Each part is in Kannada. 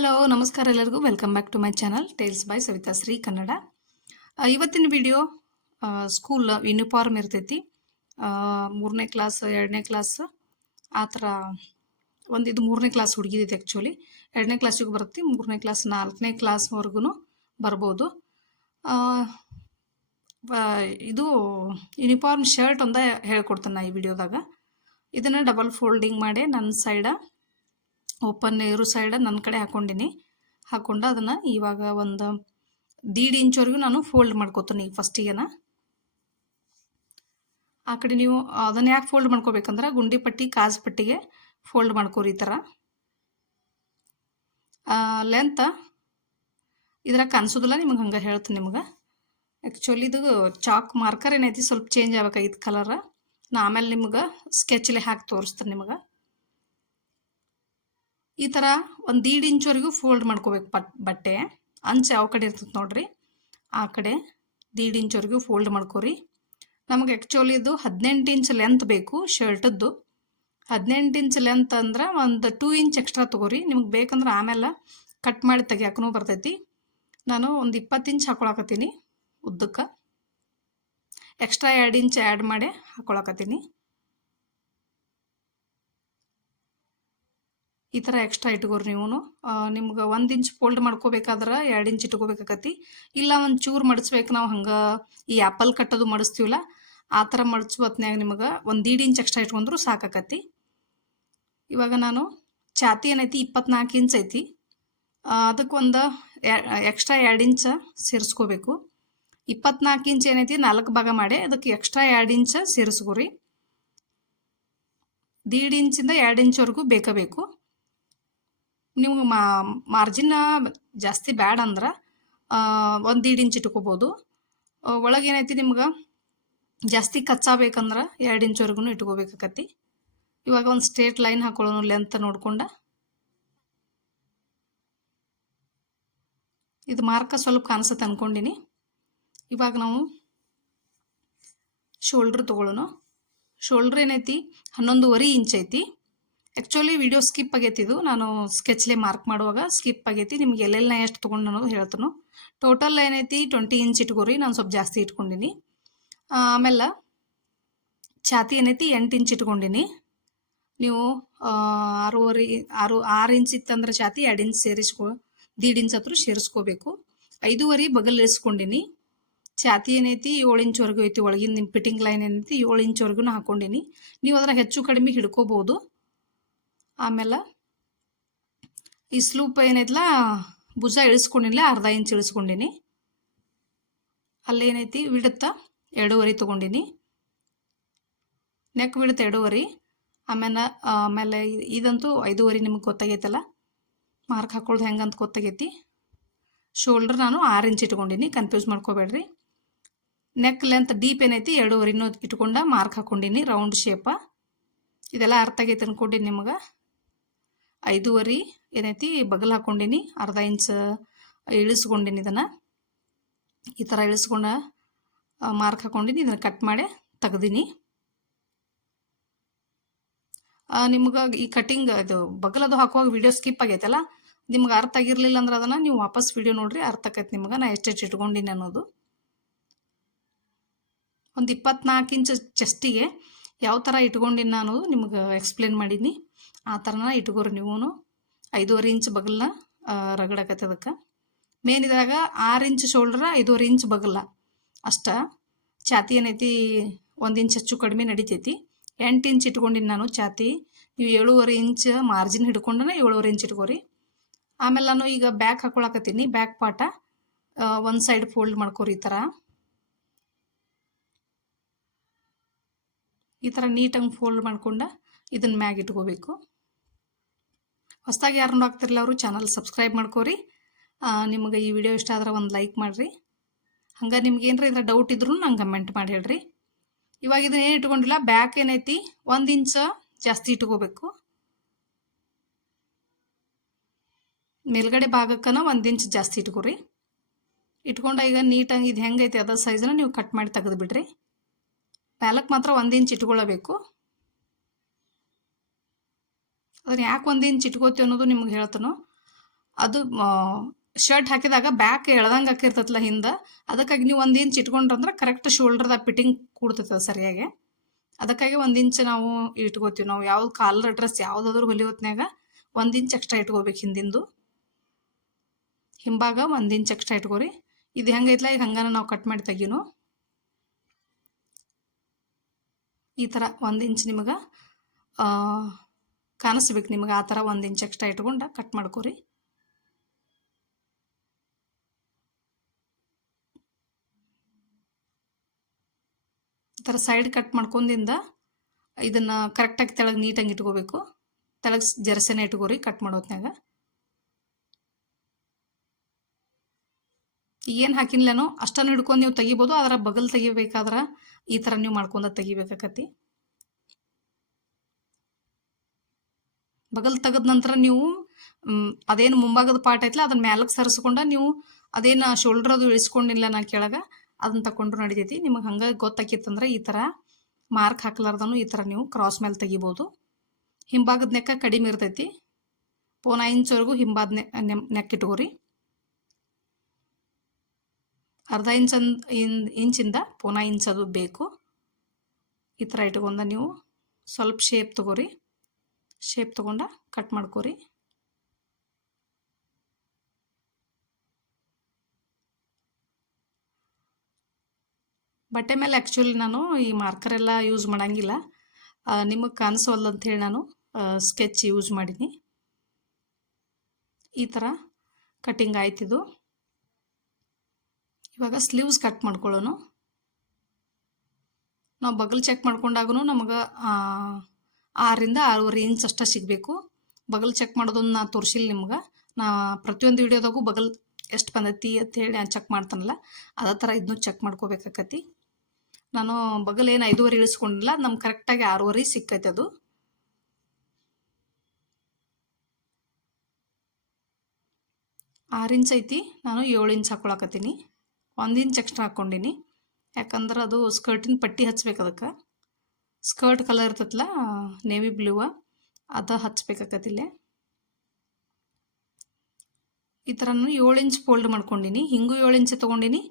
ಹಲೋ ನಮಸ್ಕಾರ ಎಲ್ಲರಿಗೂ welcome back to my channel tales by Savitha Shri Kannada. ಇವತ್ತಿನ ವಿಡಿಯೋ ಸ್ಕೂಲ್ ಯೂನಿಫಾರ್ಮ್ ಇರ್ತೈತಿ. 3ನೇ ಕ್ಲಾಸ್ 2ನೇ ಕ್ಲಾಸ್ ಆ ಥರ ಇದು 3ನೇ ಕ್ಲಾಸ್ ಹುಡುಗಿದೈತಿ. ಆ್ಯಕ್ಚುಲಿ 2ನೇ ಕ್ಲಾಸಿಗೆ ಬರುತ್ತೆ, 3ನೇ ಕ್ಲಾಸ್ 4ನೇ ಕ್ಲಾಸ್ವರೆಗೂ ಬರ್ಬೋದು. ಇದು ಯೂನಿಫಾರ್ಮ್ ಶರ್ಟ್ ಒಂದ ಹೇಳ್ಕೊಡ್ತಾನೆ ನಾ ಈ ವಿಡಿಯೋದಾಗ. ಇದನ್ನು ಡಬಲ್ ಫೋಲ್ಡಿಂಗ್ ಮಾಡಿ ನನ್ನ ಸೈಡ ಓಪನ್ ಇರೋ ಸೈಡ್ ನನ್ನ ಕಡೆ ಹಾಕೊಂಡು ಅದನ್ನು ಇವಾಗ ಒಂದು 1.5 ಇಂಚ್ವರೆಗೂ ನಾನು ಫೋಲ್ಡ್ ಮಾಡ್ಕೋತೀನಿ. ಈಗ ಫಸ್ಟಿಗೆನ ಆ ಕಡೆ ನೀವು ಅದನ್ನು ಯಾಕೆ ಫೋಲ್ಡ್ ಮಾಡ್ಕೋಬೇಕಂದ್ರೆ ಗುಂಡಿ ಪಟ್ಟಿ ಕಾಜ್ ಪಟ್ಟಿಗೆ ಫೋಲ್ಡ್ ಮಾಡ್ಕೋರಿ. ಈ ಥರ ಲೆಂತ್ ಇದ್ರಾಗ ಕಾಣಿಸೋದಿಲ್ಲ ನಿಮಗೆ, ಹಂಗೆ ಹೇಳ್ತೀನಿ ನಿಮ್ಗೆ. ಆ್ಯಕ್ಚುಲಿ ಇದು ಚಾಕ್ ಮಾರ್ಕರ್ ಏನೈತಿ ಸ್ವಲ್ಪ ಚೇಂಜ್ ಆಗ್ಬೇಕಾಗಿತ್ತು ಕಲರ್. ನಾ ಆಮೇಲೆ ನಿಮ್ಗೆ ಸ್ಕೆಚ್ಲೆ ಹಾಕಿ ತೋರಿಸ್ತೀನಿ ನಿಮ್ಗೆ. ಈ ಥರ ಒಂದು 1.5 ಇಂಚ್ವರೆಗೂ ಫೋಲ್ಡ್ ಮಾಡ್ಕೋಬೇಕು. ಬಟ್ಟೆ ಅಂಚು ಯಾವ ಕಡೆ ಇರ್ತದೆ ನೋಡ್ರಿ, ಆ ಕಡೆ 1.5 ಇಂಚ್ವರೆಗೂ ಫೋಲ್ಡ್ ಮಾಡ್ಕೋರಿ. ನಮಗೆ ಆ್ಯಕ್ಚುಲಿ ಇದು 18 ಇಂಚ್ ಲೆಂತ್ ಬೇಕು ಶರ್ಟದ್ದು. 18 ಇಂಚ್ ಲೆಂತ್ ಅಂದ್ರೆ ಒಂದು 2 ಇಂಚ್ ಎಕ್ಸ್ಟ್ರಾ ತೊಗೋರಿ. ನಿಮ್ಗೆ ಬೇಕಂದ್ರೆ ಆಮೇಲೆ ಕಟ್ ಮಾಡಿ ತೆಗಿಯಾಕೂ ಬರ್ತೈತಿ. ನಾನು ಒಂದು 20 ಇಂಚ್ ಹಾಕೊಳಕತ್ತೀನಿ ಉದ್ದಕ್ಕೆ. ಎಕ್ಸ್ಟ್ರಾ 2 ಇಂಚ್ ಆ್ಯಡ್ ಮಾಡಿ ಹಾಕೊಳಕತ್ತೀನಿ. ಈ ಥರ ಎಕ್ಸ್ಟ್ರಾ ಇಟ್ಕೋರಿ ನೀವು. ನಿಮ್ಗೆ 1 ಇಂಚ್ ಫೋಲ್ಡ್ ಮಾಡ್ಕೋಬೇಕಾದ್ರೆ 2 ಇಂಚ್ ಇಟ್ಕೋಬೇಕಾಕತಿ. ಇಲ್ಲ ಒಂದು ಚೂರು ಮಡಿಸ್ಬೇಕು, ನಾವು ಹಂಗೆ ಈ ಆ್ಯಪಲ್ ಕಟ್ಟೋದು ಮಡಿಸ್ತೀವಲ್ಲ ಆ ಥರ ಮಡಿಸೋ ಹೊತ್ನ್ಯಾಗ ನಿಮ್ಗೆ ಒಂದು 1.5 ಇಂಚ್ ಎಕ್ಸ್ಟ್ರಾ ಇಟ್ಕೊಂಡ್ರು ಸಾಕಾಕತಿ. ಇವಾಗ ನಾನು ಛಾತಿ ಏನೈತಿ 24 ಇಂಚ್ ಐತಿ, ಅದಕ್ಕೆ ಒಂದು ಎಕ್ಸ್ಟ್ರಾ 2 ಇಂಚ್ ಸೇರಿಸ್ಕೋಬೇಕು. 24 ಇಂಚ್ ಏನೈತಿ 4 ಭಾಗ ಮಾಡಿ ಅದಕ್ಕೆ ಎಕ್ಸ್ಟ್ರಾ 2 ಇಂಚ್ ಸೇರಿಸ್ಕೋರಿ. 1.5 ಇಂಚಿಂದ 2 ಇಂಚ್ವರೆಗೂ ಬೇಕು. ನೀವು ಮಾರ್ಜಿನ್ ಜಾಸ್ತಿ ಬ್ಯಾಡ ಅಂದ್ರೆ 1.5 ಇಂಚ್ ಇಟ್ಕೋಬೋದು. ಒಳಗೇನೈತಿ ನಿಮ್ಗೆ ಜಾಸ್ತಿ ಕಚ್ಚಾ ಬೇಕಂದ್ರೆ 2 ಇಂಚ್ವರೆಗೂ ಇಟ್ಕೋಬೇಕಾಕತಿ. ಇವಾಗ ಒಂದು ಸ್ಟ್ರೇಟ್ ಲೈನ್ ಹಾಕೊಳ್ಳೋನು ಲೆಂತ್ ನೋಡ್ಕೊಂಡ. ಇದು ಮಾರ್ಕ ಸ್ವಲ್ಪ ಕಾಣಿಸುತ್ತೆ ಅನ್ಕೊಂಡಿನಿ. ಇವಾಗ ನಾವು ಶೋಲ್ಡ್ರ್ ತೊಗೊಳ್ಳೋಣ. ಶೋಲ್ಡ್ರ್ ಏನೈತಿ 11.5 ಇಂಚ್ ಐತಿ. ಆ್ಯಕ್ಚುಲಿ ವಿಡಿಯೋ ಸ್ಕಿಪ್ ಆಗೈತಿ, ಇದು ನಾನು ಸ್ಕೆಚ್ಲೆ ಮಾರ್ಕ್ ಮಾಡುವಾಗ ಸ್ಕಿಪ್ ಆಗೈತಿ. ನಿಮ್ಗೆ ಎಲ್ಲೆಲ್ಲ ಎಷ್ಟು ತೊಗೊಂಡು ಅನ್ನೋದು ಹೇಳ್ತಾನು. ಟೋಟಲ್ ಏನೈತಿ 20 ಇಂಚ್ ಇಟ್ಕೋರಿ, ನಾನು ಸ್ವಲ್ಪ ಜಾಸ್ತಿ ಇಟ್ಕೊಂಡಿನಿ. ಆಮೇಲೆ ಛಾತಿ ಏನೈತಿ 8 ಇಂಚ್ ಇಟ್ಕೊಂಡಿನಿ. ನೀವು 6 ಇಂಚ್ ಇತ್ತಂದ್ರೆ ಛಾತಿ 2 ಇಂಚ್ 1.5 ಇಂಚ್ ಹತ್ರ ಸೇರಿಸ್ಕೋಬೇಕು. 5.5 ಬಗಲ್ ಇಳಿಸ್ಕೊಂಡಿನಿ. ಛಾತಿ ಏನೈತಿ 7 ಇಂಚ್ವರೆಗೂ ಐತಿ. ಒಳಗಿನ ನಿಮ್ಮ ಫಿಟ್ಟಿಂಗ್ ಲೈನ್ ಏನೈತಿ 7 ಇಂಚ್ವರೆಗೂ ಹಾಕೊಂಡಿನಿ. ನೀವು ಅದರ ಹೆಚ್ಚು ಕಡಿಮೆ ಹಿಡ್ಕೋಬೋದು. ಆಮೇಲೆ ಈ ಸ್ಲೂಪ್ ಏನೈತಲ್ಲ ಭುಜ ಇಳಿಸ್ಕೊಂಡಿಲ್ಲ, 1/2 ಇಂಚ್ ಇಳಿಸ್ಕೊಂಡಿನಿ. ಅಲ್ಲೇನೈತಿ ವಿಡುತ್ತ 2.5 ತೊಗೊಂಡಿನಿ. ನೆಕ್ ವಿಡುತ್ತ 2.5. ಆಮೇಲೆ ಇದಂತೂ 5.5 ನಿಮಗೆ ಗೊತ್ತಾಗೈತಲ್ಲ, ಮಾರ್ಕ್ ಹಾಕೊಳ್ಳೋದು ಹೆಂಗಂತ ಗೊತ್ತಾಗೈತಿ. ಶೋಲ್ಡರ್ ನಾನು 6 ಇಂಚ್ ಇಟ್ಕೊಂಡಿನಿ, ಕನ್ಫ್ಯೂಸ್ ಮಾಡ್ಕೋಬೇಡ್ರಿ. ನೆಕ್ ಲೆಂತ್ ಡೀಪ್ ಏನೈತಿ 2.5 ಇಟ್ಕೊಂಡ ಮಾರ್ಕ್ ಹಾಕೊಂಡಿನಿ, ರೌಂಡ್ ಶೇಪ. ಇದೆಲ್ಲ ಅರ್ಥ ಆಗೈತೆ ಅನ್ಕೊಂಡಿನಿ ನಿಮಗೆ. 5.5 ಏನೈತಿ ಬಗಲ್ ಹಾಕೊಂಡಿನಿ, 1/2 ಇಂಚ್ ಇಳಿಸ್ಕೊಂಡಿನಿ. ಇದನ್ನು ಈ ಥರ ಇಳಿಸ್ಕೊಂಡ ಮಾರ್ಕ್ ಹಾಕೊಂಡಿನಿ. ಇದನ್ನು ಕಟ್ ಮಾಡಿ ತೆಗ್ದೀನಿ. ನಿಮ್ಗೆ ಈ ಕಟಿಂಗ್ ಅದು ಬಗಲದು ಹಾಕುವಾಗ ವಿಡಿಯೋ ಸ್ಕಿಪ್ ಆಗೈತಲ್ಲ, ನಿಮ್ಗೆ ಅರ್ಥ ಆಗಿರಲಿಲ್ಲ ಅಂದ್ರೆ ಅದನ್ನು ನೀವು ವಾಪಸ್ ವಿಡಿಯೋ ನೋಡ್ರಿ, ಅರ್ಥ ಆಕೈತೆ ನಿಮ್ಗೆ ನಾ ಎಷ್ಟೆಷ್ಟು ಇಟ್ಕೊಂಡಿನಿ ಅನ್ನೋದು. ಒಂದು 24 ಇಂಚ್ ಚೆಸ್ಟಿಗೆ ಯಾವ ಥರ ಇಟ್ಕೊಂಡಿನ ಅನ್ನೋದು ನಿಮ್ಗೆ ಎಕ್ಸ್ಪ್ಲೇನ್ ಮಾಡೀನಿ. ಆ ಥರನ ಇಟ್ಕೋರಿ ನೀವು. 5.5 ಇಂಚ್ ಬಗಲ್ನ ರಗಡಾಕತ್ತೆ. ಅದಕ್ಕೆ ಮೇನ್ ಇದ್ರಾಗ 6 ಇಂಚ್ ಶೋಲ್ಡ್ರ, 5.5 ಇಂಚ್ ಬಗಲ ಅಷ್ಟ. ಛಾತಿ ಏನೈತಿ 1 ಇಂಚ್ ಹೆಚ್ಚು ಕಡಿಮೆ ನಡಿತೈತಿ. 8 ಇಂಚ್ ಇಟ್ಕೊಂಡಿನಿ ನಾನು ಛಾತಿ. ನೀವು 7.5 ಇಂಚ್ ಮಾರ್ಜಿನ್ ಹಿಡ್ಕೊಂಡನ 7.5 ಇಂಚ್ ಇಟ್ಕೋರಿ. ಆಮೇಲೆ ನಾನು ಈಗ ಬ್ಯಾಕ್ ಹಾಕೊಳಕತ್ತೀನಿ. ಬ್ಯಾಕ್ ಪಾರ್ಟ ಒಂದು ಸೈಡ್ ಫೋಲ್ಡ್ ಮಾಡ್ಕೋರಿ. ಈ ಥರ ನೀಟಾಗಿ ಫೋಲ್ಡ್ ಮಾಡ್ಕೊಂಡ ಇದನ್ನ ಮ್ಯಾಗ್ ಇಟ್ಕೋಬೇಕು. ಹೊಸದಾಗಿ ಯಾರು ನೋಡ್ತಿರಲ್ಲ ಅವರು ಚಾನಲ್ ಸಬ್ಸ್ಕ್ರೈಬ್ ಮಾಡ್ಕೋರಿ. ನಿಮಗೆ ಈ ವಿಡಿಯೋ ಇಷ್ಟ ಆದ್ರೆ ಒಂದು ಲೈಕ್ ಮಾಡಿರಿ. ಹಂಗೆ ನಿಮ್ಗೆ ಏನರ ಇದ್ರ ಡೌಟ್ ಇದ್ರೂ ನಂಗೆ ಕಮೆಂಟ್ ಮಾಡಿ ಹೇಳ್ರಿ. ಇವಾಗ ಇದನ್ನ ಏನು ಇಟ್ಕೊಂಡಿಲ್ಲ, ಬ್ಯಾಕ್ ಏನೈತಿ 1 ಇಂಚ್ ಜಾಸ್ತಿ ಇಟ್ಕೋಬೇಕು. ಮೇಲ್ಗಡೆ ಭಾಗಕ್ಕನ 1 ಇಂಚ್ ಜಾಸ್ತಿ ಇಟ್ಕೋರಿ. ಇಟ್ಕೊಂಡ ಈಗ ನೀಟಾಗಿ ಇದು ಹೆಂಗೈತಿ ಅದ ಸೈಜನ್ನ ನೀವು ಕಟ್ ಮಾಡಿ ತೆಗೆದು ಬಿಡ್ರಿ. ಪ್ಯಾಲಕ್ ಮಾತ್ರ 1 ಇಂಚ್ ಇಟ್ಕೊಳ್ಳಬೇಕು. ಅದನ್ನು ಯಾಕೆ 1 ಇಂಚ್ ಇಟ್ಕೋತೀವಿ ಅನ್ನೋದು ನಿಮ್ಗೆ ಹೇಳ್ತಾನೋ. ಅದು ಶರ್ಟ್ ಹಾಕಿದಾಗ ಬ್ಯಾಕ್ ಎಳ್ದಂಗೆ ಹಾಕಿರ್ತೈತಲ್ಲ ಹಿಂದೆ, ಅದಕ್ಕಾಗಿ ನೀವು 1 ಇಂಚ್ ಇಟ್ಕೊಂಡ್ರಂದ್ರೆ ಕರೆಕ್ಟ್ ಶೋಲ್ಡರ್ದಾಗ ಫಿಟ್ಟಿಂಗ್ ಕೂಡ್ತೈತೆ ಸರಿಯಾಗಿ. ಅದಕ್ಕಾಗಿ 1 ಇಂಚ್ ನಾವು ಇಟ್ಕೋತೀವಿ. ನಾವು ಯಾವ್ದು ಕಾಲರ್ ಡ್ರೆಸ್ ಯಾವುದಾದ್ರೂ ಹೊಲಿ ಹೊತ್ನ್ಯಾಗ 1 ಇಂಚ್ ಎಕ್ಸ್ಟ್ರಾ ಇಟ್ಕೋಬೇಕು ಹಿಂದಿಂದು. ಹಿಂಭಾಗ 1 ಇಂಚ್ ಎಕ್ಸ್ಟ್ರಾ ಇಟ್ಕೋರಿ. ಇದು ಹೆಂಗೈತ್ಲ ಈಗ ಹಂಗಾನ ನಾವು ಕಟ್ ಮಾಡಿ ತೆಗೀನು. ಈ ಥರ 1 ಇಂಚ್ ನಿಮಗೆ ಕಾಣಿಸ್ಬೇಕು, ನಿಮಗೆ ಆ ಥರ 1 ಇಂಚ್ ಎಕ್ಸ್ಟ್ರಾ ಇಟ್ಕೊಂಡು ಕಟ್ ಮಾಡ್ಕೋರಿ. ಈ ಥರ ಸೈಡ್ ಕಟ್ ಮಾಡ್ಕೊಂಡಿಂದ ಇದನ್ನು ಕರೆಕ್ಟಾಗಿ ತೆಳಗೆ ನೀಟಾಗಿ ಇಟ್ಕೋಬೇಕು. ತೆಳಗೆ ಜರ್ಸೆನೇ ಇಟ್ಕೋರಿ ಕಟ್ ಮಾಡೋತ್ನಾಗ. ಏನು ಹಾಕಿನ್ಲೇನೋ ಅಷ್ಟನ್ನು ಹಿಡ್ಕೊಂಡು ನೀವು ತೆಗಿಬೋದು. ಅದರ ಬಗಲ್ ತೆಗಿಬೇಕಾದ್ರೆ ಈ ಥರ ನೀವು ಮಾಡ್ಕೊಂಡು ತೆಗಿಬೇಕಾಕತಿ. ಬಗಲ್ ತೆಗೆದ ನಂತರ ನೀವು ಅದೇನು ಮುಂಭಾಗದ ಪಾರ್ಟ್ ಐತಲ್ಲ ಅದನ್ನ ಮ್ಯಾಲಕ್ಕೆ ಸರಿಸ್ಕೊಂಡು ನೀವು ಅದೇನು ಶೋಲ್ಡರ್ ಅದು ಇಳಿಸ್ಕೊಂಡಿಲ್ಲ ನಾ ಕೆಳಗೆ ಅದನ್ನ ತಗೊಂಡ್ರು ನಡಿತೈತಿ. ನಿಮಗೆ ಹಂಗೆ ಗೊತ್ತಾಕಿತ್ತಂದ್ರೆ ಈ ಥರ ಮಾರ್ಕ್ ಹಾಕ್ಲಾರ್ದನು ಈ ಥರ ನೀವು ಕ್ರಾಸ್ ಮೇಲೆ ತೆಗಿಬೋದು. ಹಿಂಭಾಗದ ನೆಕ್ಕ ಕಡಿಮೆ ಇರ್ತೈತಿ. 1 ಇಂಚ್ವರೆಗೂ ಹಿಂಭಾದ ನೆಕ್ ಇಟ್ಕೋರಿ. ಅರ್ಧ ಇಂಚಿಂದ 1 ಇಂಚ್ ಅದು ಬೇಕು. ಈ ಥರ ಇಟ್ಕೊಂಡ ನೀವು ಸ್ವಲ್ಪ ಶೇಪ್ ತಗೋರಿ. ಶೇಪ್ ತಗೊಂಡ ಕಟ್ ಮಾಡ್ಕೋರಿ. ಬಟ್ಟೆ ಮೇಲೆ ಆ್ಯಕ್ಚುಲಿ ನಾನು ಈ ಮಾರ್ಕರ್ ಎಲ್ಲ ಯೂಸ್ ಮಾಡಂಗಿಲ್ಲ. ನಿಮಗೆ ಕಾಣಿಸೋಲ್ಲ ಅಂಥೇಳಿ ನಾನು ಸ್ಕೆಚ್ ಯೂಸ್ ಮಾಡೀನಿ. ಈ ಥರ ಕಟ್ಟಿಂಗ್ ಆಯ್ತಿದು. ಇವಾಗ ಸ್ಲೀವ್ಸ್ ಕಟ್ ಮಾಡ್ಕೊಳ್ಳೋಣ. ನಾವು ಬಗಲ್ ಚೆಕ್ ಮಾಡ್ಕೊಂಡಾಗೂ ನಮಗೆ 6 ಇಂದ 6.5 ಇಂಚ್ ಅಷ್ಟೇ ಸಿಗಬೇಕು. ಬಗಲ್ ಚೆಕ್ ಮಾಡೋದನ್ನು ನಾ ತೋರಿಸಿಲ್ಲ ನಿಮ್ಗೆ. ನಾ ಪ್ರತಿಯೊಂದು ವಿಡಿಯೋದಾಗೂ ಬಗಲ್ ಎಷ್ಟು ಬಂದೈತಿ ಅಂಥೇಳಿ ನಾನು ಚೆಕ್ ಮಾಡ್ತಾನಲ್ಲ ಅದೇ ಥರ ಇದನ್ನು ಚೆಕ್ ಮಾಡ್ಕೋಬೇಕಾಕತಿ. ನಾನು ಬಗಲ್ ಏನು 5.5 ಇಳಿಸ್ಕೊಂಡಿಲ್ಲ, ನಮ್ಗೆ ಕರೆಕ್ಟಾಗಿ 6.5 ಸಿಕ್ಕೈತೆ. ಅದು 6 ಇಂಚ್ ಐತಿ. ನಾನು 7 ಇಂಚ್ ಹಾಕೊಳಕತ್ತೀನಿ. 1 ಇಂಚ್ ಎಕ್ಸ್ಟ್ರಾ ಹಾಕ್ಕೊಂಡಿನಿ. ಯಾಕಂದ್ರೆ ಅದು ಸ್ಕರ್ಟಿನ ಪಟ್ಟಿ ಹಚ್ಬೇಕು. ಅದಕ್ಕೆ ಸ್ಕರ್ಟ್ ಕಲರ್ ಇರ್ತೈತಲ್ಲ ನೇವಿ ಬ್ಲೂ ಅದು ಹಚ್ಬೇಕಾಕತಿಲ್ಲೇ. ಈ ಥರ ನಾನು 7 ಇಂಚ್ ಫೋಲ್ಡ್ ಮಾಡ್ಕೊಂಡಿನಿ. ಹಿಂಗೂ 7 ಇಂಚ್ ತೊಗೊಂಡಿನಿ,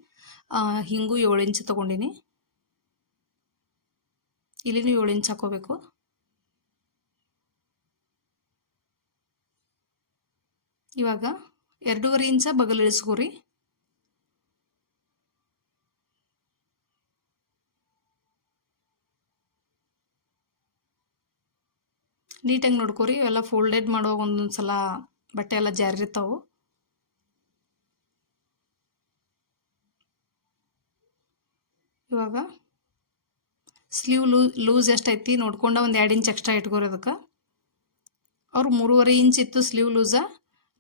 ಹಿಂಗೂ 7 ಇಂಚ್ ತೊಗೊಂಡಿನಿ. ಇಲ್ಲಿನೂ 7 ಇಂಚ್ ಹಾಕೋಬೇಕು. ಇವಾಗ 2.5 ಇಂಚ ಬಗಲ್ ಇಳಿಸ್ಕೋರಿ. ನೀಟಾಗಿ ನೋಡ್ಕೋರಿ. ಇವೆಲ್ಲ ಫೋಲ್ಡೆಡ್ ಮಾಡುವಾಗ ಒಂದೊಂದು ಸಲ ಬಟ್ಟೆ ಎಲ್ಲ ಜಾರಿರ್ತಾವೆ. ಇವಾಗ ಸ್ಲೀವ್ ಲೂಸ್ ಎಷ್ಟೈತಿ ನೋಡ್ಕೊಂಡು ಒಂದು 2 ಇಂಚ್ ಎಕ್ಸ್ಟ್ರಾ ಇಟ್ಕೋರಿ. ಅದಕ್ಕೆ ಅವ್ರು 3.5 ಇಂಚ್ ಇತ್ತು ಸ್ಲೀವ್ ಲೂಸ.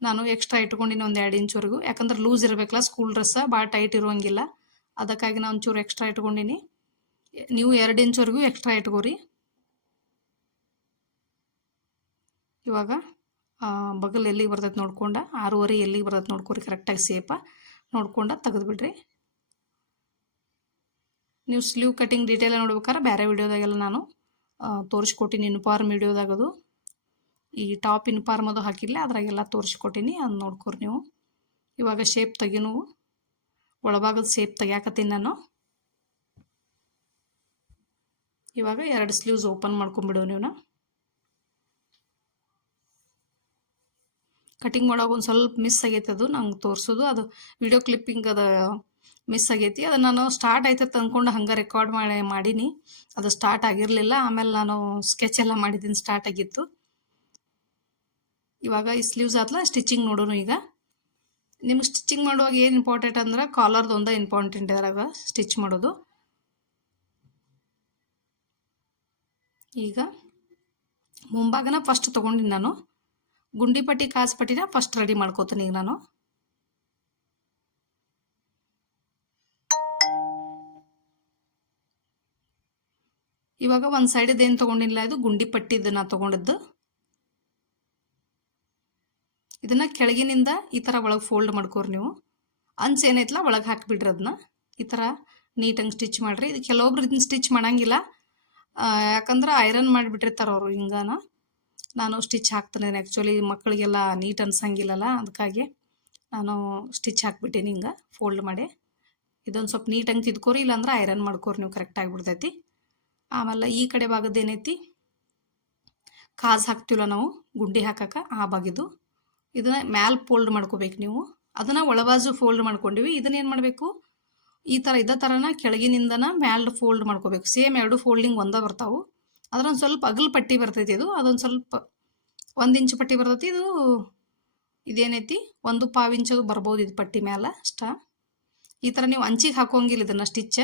ನಾನು ಎಕ್ಸ್ಟ್ರಾ ಇಟ್ಕೊಂಡಿನಿ ಒಂದು 2 ಇಂಚ್ವರೆಗೂ. ಯಾಕಂದ್ರೆ ಲೂಸ್ ಇರಬೇಕಲ್ಲ, ಸ್ಕೂಲ್ ಡ್ರೆಸ್ಸ ಭಾಳ ಟೈಟ್ ಇರುವಂಗಿಲ್ಲ. ಅದಕ್ಕಾಗಿ ನಾನು ಒಂಚೂರು ಎಕ್ಸ್ಟ್ರಾ ಇಟ್ಕೊಂಡಿನಿ. ನೀವು 2 ಇಂಚ್ವರೆಗೂ ಎಕ್ಸ್ಟ್ರಾ ಇಟ್ಕೋರಿ. ಇವಾಗ ಬಗಲ್ ಎಲ್ಲಿಗೆ ಬರ್ತೈತೆ ನೋಡ್ಕೊಂಡು 6.5 ಎಲ್ಲಿಗೆ ಬರ್ತೈತೆ ನೋಡ್ಕೊರಿ. ಕರೆಕ್ಟಾಗಿ ಸೇಪ ನೋಡ್ಕೊಂಡು ತೆಗೆದುಬಿಡ್ರಿ. ನೀವು ಸ್ಲೀವ್ ಕಟಿಂಗ್ ಡೀಟೇಲ್ ನೋಡ್ಬೇಕಾದ್ರೆ ಬೇರೆ ವಿಡಿಯೋದಾಗೆಲ್ಲ ನಾನು ತೋರಿಸ್ಕೊಟ್ಟಿನಿ. ಯೂನಿಫಾರ್ಮ್ ವಿಡಿಯೋದಾಗದು ಈ ಟಾಪ್ ಯೂನಿಫಾರ್ಮ್ ಅದು ಹಾಕಿಲ್ಲ, ಅದ್ರಾಗೆಲ್ಲ ತೋರಿಸ್ಕೊಟ್ಟಿನಿ. ಅದು ನೋಡ್ಕೊರಿ ನೀವು. ಇವಾಗ ಶೇಪ್ ತೆಗಿನು, ಒಳಭಾಗದ ಶೇಪ್ ತೆಗಿಯಾಕತ್ತೀನಿ ನಾನು. ಇವಾಗ 2 ಸ್ಲೀವ್ಸ್ ಓಪನ್ ಮಾಡ್ಕೊಂಬಿಡೋ ನೀವು. ಕಟಿಂಗ್ ಮಾಡೋಕೆ ಒಂದು ಸ್ವಲ್ಪ ಮಿಸ್ ಆಗೈತೆ. ಅದು ನಂಗೆ ತೋರಿಸೋದು ಅದು ವಿಡಿಯೋ ಕ್ಲಿಪ್ಪಿಂಗ್ ಅದು ಮಿಸ್ ಆಗೈತಿ. ಅದು ನಾನು ಸ್ಟಾರ್ಟ್ ಆಯ್ತೈತೆ ಅಂದ್ಕೊಂಡು ಹಂಗೆ ರೆಕಾರ್ಡ್ ಮಾಡೀನಿ. ಅದು ಸ್ಟಾರ್ಟ್ ಆಗಿರಲಿಲ್ಲ. ಆಮೇಲೆ ನಾನು ಸ್ಕೆಚ್ ಎಲ್ಲ ಮಾಡಿದ್ದೀನಿ, ಸ್ಟಾರ್ಟ್ ಆಗಿತ್ತು. ಇವಾಗ ಈ ಸ್ಲೀವ್ಸ್ ಆತ್ಲ ಸ್ಟಿಚಿಂಗ್ ನೋಡೋಣ. ಈಗ ನಿಮ್ಗೆ ಸ್ಟಿಚಿಂಗ್ ಮಾಡುವಾಗ ಏನು ಇಂಪಾರ್ಟೆಂಟ್ ಅಂದ್ರೆ ಕಾಲರ್ದು ಒಂದೇ ಇಂಪಾರ್ಟೆಂಟ್ ಇದ್ರಾಗ ಸ್ಟಿಚ್ ಮಾಡೋದು. ಈಗ ಮುಂಭಾಗನ ಫಸ್ಟ್ ತೊಗೊಂಡಿನಿ ನಾನು. ಗುಂಡಿ ಪಟ್ಟಿ ಕಾಸು ಪಟ್ಟಿನ ಫಸ್ಟ್ ರೆಡಿ ಮಾಡ್ಕೋತೀನಿ ಈಗ ನಾನು. ಇವಾಗ ಒಂದು ಸೈಡಿದ್ದು ಏನು ತೊಗೊಂಡಿಲ್ಲ, ಇದು ಗುಂಡಿ ಪಟ್ಟಿದ್ದು ನಾ ತೊಗೊಂಡಿದ್ದು. ಇದನ್ನು ಕೆಳಗಿನಿಂದ ಈ ಥರ ಒಳಗೆ ಫೋಲ್ಡ್ ಮಾಡ್ಕೋರಿ ನೀವು. ಅಂಚು ಏನೈತಲ್ಲ ಒಳಗೆ ಹಾಕಿಬಿಡ್ರಿ. ಅದನ್ನ ಈ ಥರ ನೀಟಾಗಿ ಸ್ಟಿಚ್ ಮಾಡಿರಿ. ಇದು ಕೆಲವೊಬ್ರು ಇದನ್ನ ಸ್ಟಿಚ್ ಮಾಡೋಂಗಿಲ್ಲ, ಯಾಕಂದ್ರೆ ಐರನ್ ಮಾಡಿಬಿಟ್ಟಿರ್ತಾರೆ ಅವರು ಹಿಂಗಾನ. ನಾನು ಸ್ಟಿಚ್ ಹಾಕ್ತಾನೆ ಆ್ಯಕ್ಚುಲಿ ಮಕ್ಕಳಿಗೆಲ್ಲ ನೀಟ್ ಅನ್ಸಂಗಿಲ್ಲಲ್ಲ, ಅದಕ್ಕಾಗಿ ನಾನು ಸ್ಟಿಚ್ ಹಾಕ್ಬಿಟ್ಟೀನಿ ಹಿಂಗೆ ಫೋಲ್ಡ್ ಮಾಡಿ. ಇದೊಂದು ಸ್ವಲ್ಪ ನೀಟಂಗೆ ತಿದ್ಕೋರಿ, ಇಲ್ಲಾಂದ್ರೆ ಐರನ್ ಮಾಡ್ಕೋರಿ ನೀವು, ಕರೆಕ್ಟ್ ಆಗಿಬಿಡ್ತೈತಿ. ಆಮೇಲೆ ಈ ಕಡೆ ಭಾಗದ ಏನೈತಿ ಕಾಜ್ ಹಾಕ್ತೀವಲ್ಲ ನಾವು ಗುಂಡಿ ಹಾಕಕ್ಕೆ, ಆ ಬಾಗಿದ್ದು ಇದನ್ನ ಮ್ಯಾಲ್ ಫೋಲ್ಡ್ ಮಾಡ್ಕೋಬೇಕು ನೀವು. ಅದನ್ನು ಒಳಬಾಜು ಫೋಲ್ಡ್ ಮಾಡ್ಕೊಂಡಿವಿ. ಇದನ್ನೇನು ಮಾಡಬೇಕು, ಈ ಥರ ಇದೇ ಥರನ ಕೆಳಗಿನಿಂದನ ಮ್ಯಾಲ್ ಫೋಲ್ಡ್ ಮಾಡ್ಕೋಬೇಕು. ಸೇಮ್ ಎರಡು ಫೋಲ್ಡಿಂಗ್ ಒಂದೇ ಬರ್ತಾವೆ. ಅದ್ರೊಂದು ಸ್ವಲ್ಪ ಅಗಲ್ ಪಟ್ಟಿ ಬರ್ತೈತಿ. ಇದು ಅದೊಂದು ಸ್ವಲ್ಪ 1 ಇಂಚ್ ಪಟ್ಟಿ ಬರ್ತೈತಿ. ಇದೇನೈತಿ 1 ಇಂಚದು ಬರ್ಬೋದು ಇದು ಪಟ್ಟಿ ಮ್ಯಾಲ ಅಷ್ಟ. ಈ ಥರ ನೀವು ಅಂಚಿಗೆ ಹಾಕೋಂಗಿಲ್ಲ ಇದನ್ನು ಸ್ಟಿಚ್ಚ.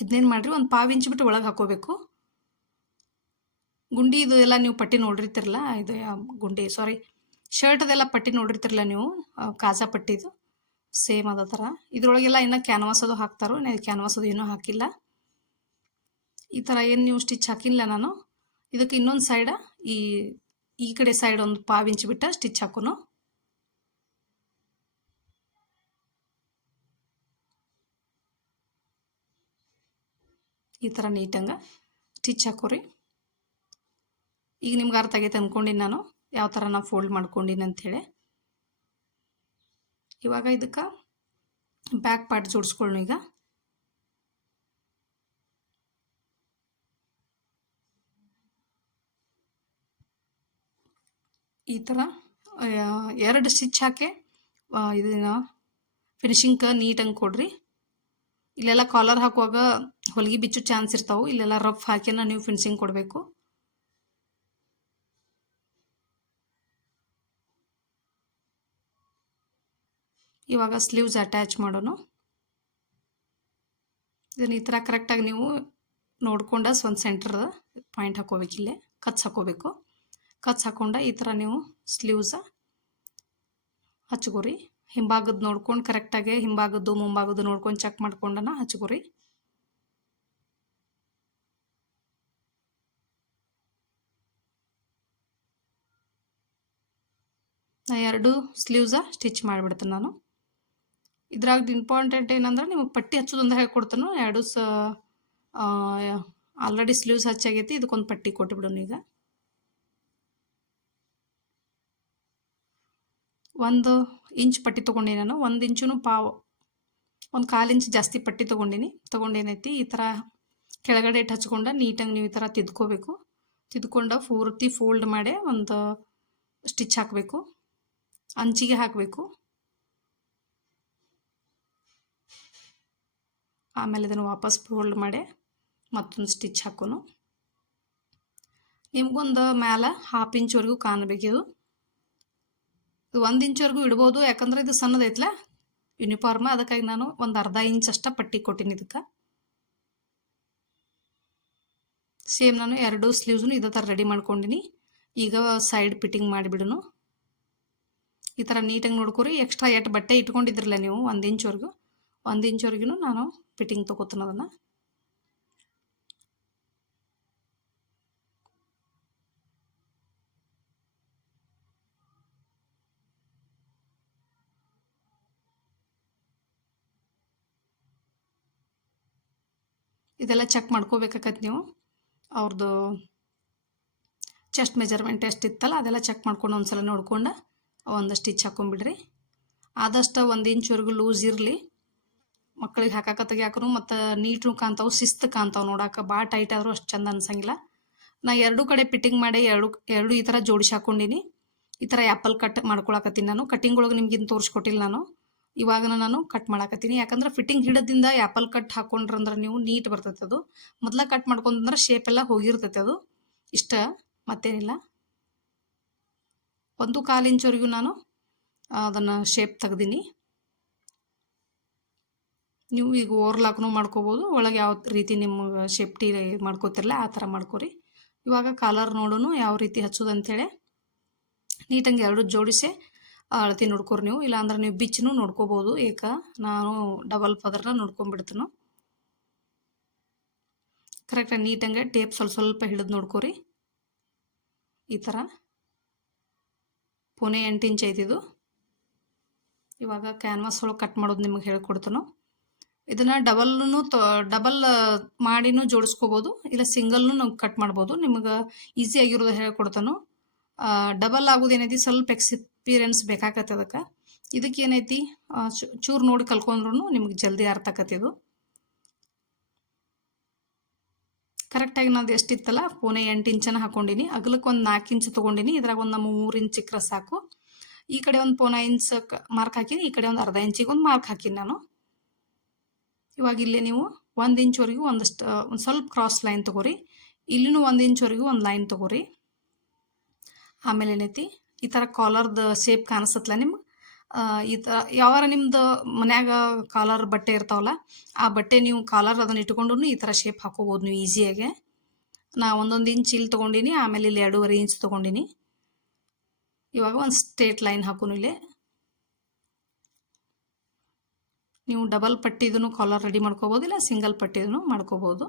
ಇದನ್ನೇನು ಮಾಡಿರಿ, 1 ಇಂಚ್ ಬಿಟ್ಟು ಒಳಗೆ ಹಾಕೋಬೇಕು. ಗುಂಡಿ ಇದು ಎಲ್ಲ ನೀವು ಪಟ್ಟಿ ನೋಡಿರ್ತಿರಲ್ಲ, ಇದು ಗುಂಡಿ ಸಾರಿ ಶರ್ಟದೆಲ್ಲ ಪಟ್ಟಿ ನೋಡಿರ್ತಿರಲ್ಲ ನೀವು, ಕಾಜಾ ಪಟ್ಟಿದು ಸೇಮ್ ಅದ ಥರ. ಇದ್ರೊಳಗೆಲ್ಲ ಇನ್ನೂ ಕ್ಯಾನ್ವಾಸ್ ಅದು ಹಾಕ್ತಾರೋ, ಕ್ಯಾನ್ವಾಸ್ ಅದು ಏನೂ ಹಾಕಿಲ್ಲ. ಈ ಥರ ಏನು ನೀವು ಸ್ಟಿಚ್ ಹಾಕಿಲ್ಲ ನಾನು. ಇದಕ್ಕೆ ಇನ್ನೊಂದು ಸೈಡ ಈ ಕಡೆ ಸೈಡ್ 1 ಇಂಚ್ ಬಿಟ್ಟ ಸ್ಟಿಚ್ ಹಾಕೋನು. ಈ ಥರ ನೀಟಂಗೆ ಸ್ಟಿಚ್ ಹಾಕೋರಿ. ಈಗ ನಿಮ್ಗೆ ಅರ್ಥ ಆಗೈತೆ ಅಂದ್ಕೊಂಡಿನಿ ನಾನು ಯಾವ ಥರ ನಾನು ಫೋಲ್ಡ್ ಮಾಡ್ಕೊಂಡಿನಿ ಅಂಥೇಳಿ. ಇವಾಗ ಇದಕ್ಕೆ ಬ್ಯಾಕ್ ಪಾರ್ಟ್ ಜೋಡಿಸ್ಕೊಳ್ಳೋಣ. ಈಗ ಈ ಥರ 2 ಸ್ಟಿಚ್ ಹಾಕಿ ಇದನ್ನ ಫಿನಿಶಿಂಗ್ ನೀಟಂಗೆ ಕೊಡ್ರಿ. ಇಲ್ಲೆಲ್ಲ ಕಾಲರ್ ಹಾಕುವಾಗ ಹೊಲಿಗೆ ಬಿಚ್ಚು ಚಾನ್ಸ್ ಇರ್ತಾವೆ. ಇಲ್ಲೆಲ್ಲ ರಫ್ ಹಾಕಿನ ನೀವು ಫಿನಿಶಿಂಗ್ ಕೊಡಬೇಕು. ಇವಾಗ ಸ್ಲೀವ್ಸ್ ಅಟ್ಯಾಚ್ ಮಾಡೋಣ. ಇದನ್ನು ಈ ಥರ ಕರೆಕ್ಟಾಗಿ ನೀವು ನೋಡ್ಕೊಂಡ ಒಂದು ಸೆಂಟ್ರದ ಪಾಯಿಂಟ್ ಹಾಕೋಬೇಕು. ಇಲ್ಲೇ ಕಚ್ ಹಾಕೋಬೇಕು. ಕಚ್ ಹಾಕೊಂಡ ಈ ಥರ ನೀವು ಸ್ಲೀವ್ಸ ಹಚ್ಕೋರಿ. ಹಿಂಭಾಗದ್ದು ನೋಡ್ಕೊಂಡು ಕರೆಕ್ಟಾಗಿ ಹಿಂಭಾಗದ್ದು ಮುಂಭಾಗದ್ದು ನೋಡ್ಕೊಂಡು ಚೆಕ್ ಮಾಡ್ಕೊಂಡನ ಹಚ್ಕೋರಿ. ನಾ 2 ಸ್ಲೀವ್ಸ ಸ್ಟಿಚ್ ಮಾಡಿಬಿಡ್ತೇನೆ ನಾನು. ಇದ್ರಾಗ ಇಂಪಾರ್ಟೆಂಟ್ ಏನಂದ್ರೆ ನಿಮಗೆ ಪಟ್ಟಿ ಹಚ್ಚೋದೊಂದು ಹೇಳ್ಕೊಡ್ತಾನು. 2 ಆಲ್ರೆಡಿ ಸ್ಲೀವ್ಸ್ ಹಚ್ಚಾಗೈತಿ. ಇದಕ್ಕೊಂದು ಪಟ್ಟಿ ಕೊಟ್ಟುಬಿಡೋಣ. ಈಗ 1 ಇಂಚ್ ಪಟ್ಟಿ ತೊಗೊಂಡಿನಿ ನಾನು. 1 ಇಂಚು 1/4 ಇಂಚ್ ಜಾಸ್ತಿ ಪಟ್ಟಿ ತೊಗೊಂಡೇನೈತಿ ಈ ಥರ ಕೆಳಗಡೆ ಇಟ್ಟು ಹಚ್ಕೊಂಡ ನೀಟಾಗಿ ನೀವು ಈ ಥರ ತಿದ್ಕೋಬೇಕು. ತಿದ್ಕೊಂಡ ಪೂರ್ತಿ ಫೋಲ್ಡ್ ಮಾಡಿ ಒಂದು ಸ್ಟಿಚ್ ಹಾಕಬೇಕು. ಅಂಚಿಗೆ ಹಾಕಬೇಕು. ಆಮೇಲೆ ಇದನ್ನು ವಾಪಸ್ ಫೋಲ್ಡ್ ಮಾಡಿ ಮತ್ತೊಂದು ಸ್ಟಿಚ್ ಹಾಕೋನು. ನಿಮ್ಗೊಂದು ಮ್ಯಾಲೆ 1/2 ಇಂಚ್ವರೆಗೂ ಕಾಣಬೇಕಿದು. 1 ಇಂಚ್ವರೆಗೂ ಇಡ್ಬೋದು, ಯಾಕಂದ್ರೆ ಇದು ಸಣ್ಣದೈತ್ಲ ಯೂನಿಫಾರ್ಮ್. ಅದಕ್ಕಾಗಿ ನಾನು ಒಂದು 1/2 ಇಂಚ್ ಅಷ್ಟ ಪಟ್ಟಿ ಕೊಟ್ಟಿನಿ ಇದಕ್ಕೆ. ಸೇಮ್ ನಾನು 2 ಸ್ಲೀವ್ಸ್ನು ಇದೇ ಥರ ರೆಡಿ ಮಾಡ್ಕೊಂಡಿನಿ. ಈಗ ಸೈಡ್ ಫಿಟ್ಟಿಂಗ್ ಮಾಡಿಬಿಡೋನು. ಈ ಥರ ನೀಟಾಗಿ ನೋಡ್ಕೊರಿ. ಎಕ್ಸ್ಟ್ರಾ ಎಷ್ಟು ಬಟ್ಟೆ ಇಟ್ಕೊಂಡಿದ್ರಲ್ಲ ನೀವು 1 ಇಂಚ್ವರೆಗೂ, 1 ಇಂಚ್ವರೆಗೂ ನಾನು ಫಿಟ್ಟಿಂಗ್ ತೊಗೋತೀನಿ ಅದನ್ನು. ಇದೆಲ್ಲ ಚೆಕ್ ಮಾಡ್ಕೋಬೇಕಾಗತ್ತೆ ನೀವು. ಅವ್ರದ್ದು ಚೆಸ್ಟ್ ಮೆಜರ್ಮೆಂಟ್ ಎಷ್ಟಿತ್ತಲ್ಲ ಅದೆಲ್ಲ ಚೆಕ್ ಮಾಡ್ಕೊಂಡು ಒಂದ್ಸಲ ನೋಡ್ಕೊಂಡು ಒಂದು ಸ್ಟಿಚ್ ಹಾಕೊಂಡ್ಬಿಡ್ರಿ. ಆದಷ್ಟು 1 ಇಂಚ್ವರೆಗೂ ಲೂಸ್ ಇರಲಿ. ಮಕ್ಕಳಿಗೆ ಹಾಕಾಕತ್ತಾಗ ಯಾಕೂ ಮತ್ತು ನೀಟು ಕಾಣ್ತಾವೆ, ಶಿಸ್ತು ಕಾಣ್ತಾವೆ ನೋಡೋಕೆ. ಭಾಳ ಟೈಟ್ ಆದರೂ ಅಷ್ಟು ಚಂದ ಅನ್ಸಂಗಿಲ್ಲ. ನಾ 2 ಕಡೆ ಫಿಟ್ಟಿಂಗ್ ಮಾಡಿ ಎರಡು ಈ ಥರ ಜೋಡಿಸಿ ಹಾಕ್ಕೊಂಡಿನಿ. ಈ ಥರ ಆ್ಯಪಲ್ ಕಟ್ ಮಾಡ್ಕೊಳಕತ್ತೀನಿ ನಾನು. ಕಟ್ಟಿಂಗ್ ಒಳಗೆ ನಿಮ್ಗಿನ್ನು ತೋರಿಸ್ಕೊಟ್ಟಿಲ್ಲ ನಾನು. ಇವಾಗ ನಾನು ಕಟ್ ಮಾಡಾಕತ್ತೀನಿ. ಯಾಕಂದ್ರೆ ಫಿಟ್ಟಿಂಗ್ ಹಿಡದಿಂದ ಆ್ಯಪಲ್ ಕಟ್ ಹಾಕೊಂಡ್ರಂದ್ರೆ ನೀವು ನೀಟ್ ಬರ್ತೈತೆ. ಅದು ಮೊದಲ ಕಟ್ ಮಾಡ್ಕೊಂಡ್ರೆ ಶೇಪ್ ಎಲ್ಲ ಹೋಗಿರ್ತೈತೆ. ಅದು ಇಷ್ಟ ಮತ್ತೇನಿಲ್ಲ. 1/4 ಇಂಚ್ವರೆಗೂ ನಾನು ಅದನ್ನು ಶೇಪ್ ತೆಗ್ದೀನಿ. ನೀವು ಈಗ ಓವರ್ಲಾಕ್ನೂ ಮಾಡ್ಕೋಬೋದು. ಒಳಗೆ ಯಾವ ರೀತಿ ನಿಮ್ಗೆ ಶೇಪ್ಟಿ ಮಾಡ್ಕೋತಿರಲ್ಲ ಆ ಥರ ಮಾಡ್ಕೊರಿ. ಇವಾಗ ಕಾಲರ್ ನೋಡೋನು ಯಾವ ರೀತಿ ಹಚ್ಚೋದು ಅಂಥೇಳಿ ನೀಟಂಗೆ 2 ಜೋಡಿಸಿ ಅಳತಿ ನೋಡ್ಕೊರಿ ನೀವು. ಇಲ್ಲಾಂದ್ರೆ ನೀವು ಬಿಚ್ಚನು ನೋಡ್ಕೋಬೋದು. ನಾನು ಡಬಲ್ ಪದರನ ನೋಡ್ಕೊಂಡ್ಬಿಡ್ತೀನಿ. ಕರೆಕ್ಟಾಗಿ ನೀಟಂಗೆ ಟೇಪ್ ಸ್ವಲ್ಪ ಹಿಡಿದು ನೋಡ್ಕೊರಿ. ಈ ಥರ 8 ಇಂಚ್ ಐತಿದು. ಇವಾಗ ಕ್ಯಾನ್ವಾಸ್ ಒಳಗೆ ಕಟ್ ಮಾಡೋದು ನಿಮಗೆ ಹೇಳ್ಕೊಡ್ತಾನೋ. ಇದನ್ನು ಡಬಲ್ ಮಾಡಿನೂ ಜೋಡಿಸ್ಕೋಬೋದು, ಇಲ್ಲ ಸಿಂಗಲ್ನು ನಾವು ಕಟ್ ಮಾಡ್ಬೋದು. ನಿಮಗೆ ಈಸಿ ಆಗಿರೋದು ಹೇಳ್ಕೊಡ್ತಾನು. ಡಬಲ್ ಆಗೋದೇನೈತಿ ಸ್ವಲ್ಪ ಎಕ್ಸ್ಪೀರಿಯನ್ಸ್ ಬೇಕಾಗತ್ತೆ ಅದಕ್ಕೆ. ಇದಕ್ಕೇನೈತಿ ಚೂರು ನೋಡಿ ಕಲ್ಕೊಂಡ್ರು ನಿಮ್ಗೆ ಜಲ್ದಿ ಅರ್ಥ ಆಕತ್ತಿದು. ಕರೆಕ್ಟಾಗಿ ನಾನು ಎಷ್ಟಿತ್ತಲ್ಲ 8 ಇಂಚನ ಹಾಕೊಂಡಿನಿ. ಅಗಲಕ್ಕೆ ಒಂದು 4 ಇಂಚ್ ತೊಗೊಂಡಿನಿ. ಇದ್ರಾಗ ಒಂದು ನಮ್ಮ 3 ಇಂಚ್ ಚಿಕ್ಕರ ಸಾಕು. ಈ ಕಡೆ ಒಂದು 1 ಇಂಚ್ ಮಾರ್ಕ್ ಹಾಕಿನಿ, ಈ ಕಡೆ ಒಂದು ಅರ್ಧ ಇಂಚಿಗೆ ಒಂದು ಮಾರ್ಕ್ ಹಾಕಿನಿ ನಾನು. ಇವಾಗ ಇಲ್ಲಿ ನೀವು 1 ಇಂಚ್ವರೆಗೂ ಒಂದು ಸ್ವಲ್ಪ ಕ್ರಾಸ್ ಲೈನ್ ತೊಗೋರಿ. ಇಲ್ಲಿನೂ 1 ಇಂಚ್ವರೆಗೂ ಒಂದು ಲೈನ್ ತೊಗೋರಿ. ಆಮೇಲೆ ಏನೈತಿ ಈ ಥರ ಕಾಲರ್ದು ಶೇಪ್ ಕಾಣಿಸತ್ತಲ್ಲ ನಿಮ್ಗೆ, ಈ ಥರ ಯಾವಾರ ನಿಮ್ದು ಮನ್ಯಾಗ ಕಾಲರ್ ಬಟ್ಟೆ ಇರ್ತಾವಲ್ಲ, ಆ ಬಟ್ಟೆ ನೀವು ಕಾಲರ್ ಅದನ್ನು ಇಟ್ಕೊಂಡು ಈ ಥರ ಶೇಪ್ ಹಾಕೋಬೋದು ನೀವು ಈಸಿಯಾಗೆ. ನಾ 1 ಇಂಚ್ ಇಲ್ಲಿ ತೊಗೊಂಡಿನಿ, ಆಮೇಲೆ ಇಲ್ಲಿ 2.5 ಇಂಚ್ ತೊಗೊಂಡಿನಿ. ಇವಾಗ ಒಂದು ಸ್ಟ್ರೇಟ್ ಲೈನ್ ಹಾಕೋನು ಇಲ್ಲಿ. ನೀವು ಡಬಲ್ ಪಟ್ಟಿದೂ ಕಾಲರ್ ರೆಡಿ ಮಾಡ್ಕೋಬೋದು, ಇಲ್ಲ ಸಿಂಗಲ್ ಪಟ್ಟಿದೂ ಮಾಡ್ಕೋಬೋದು.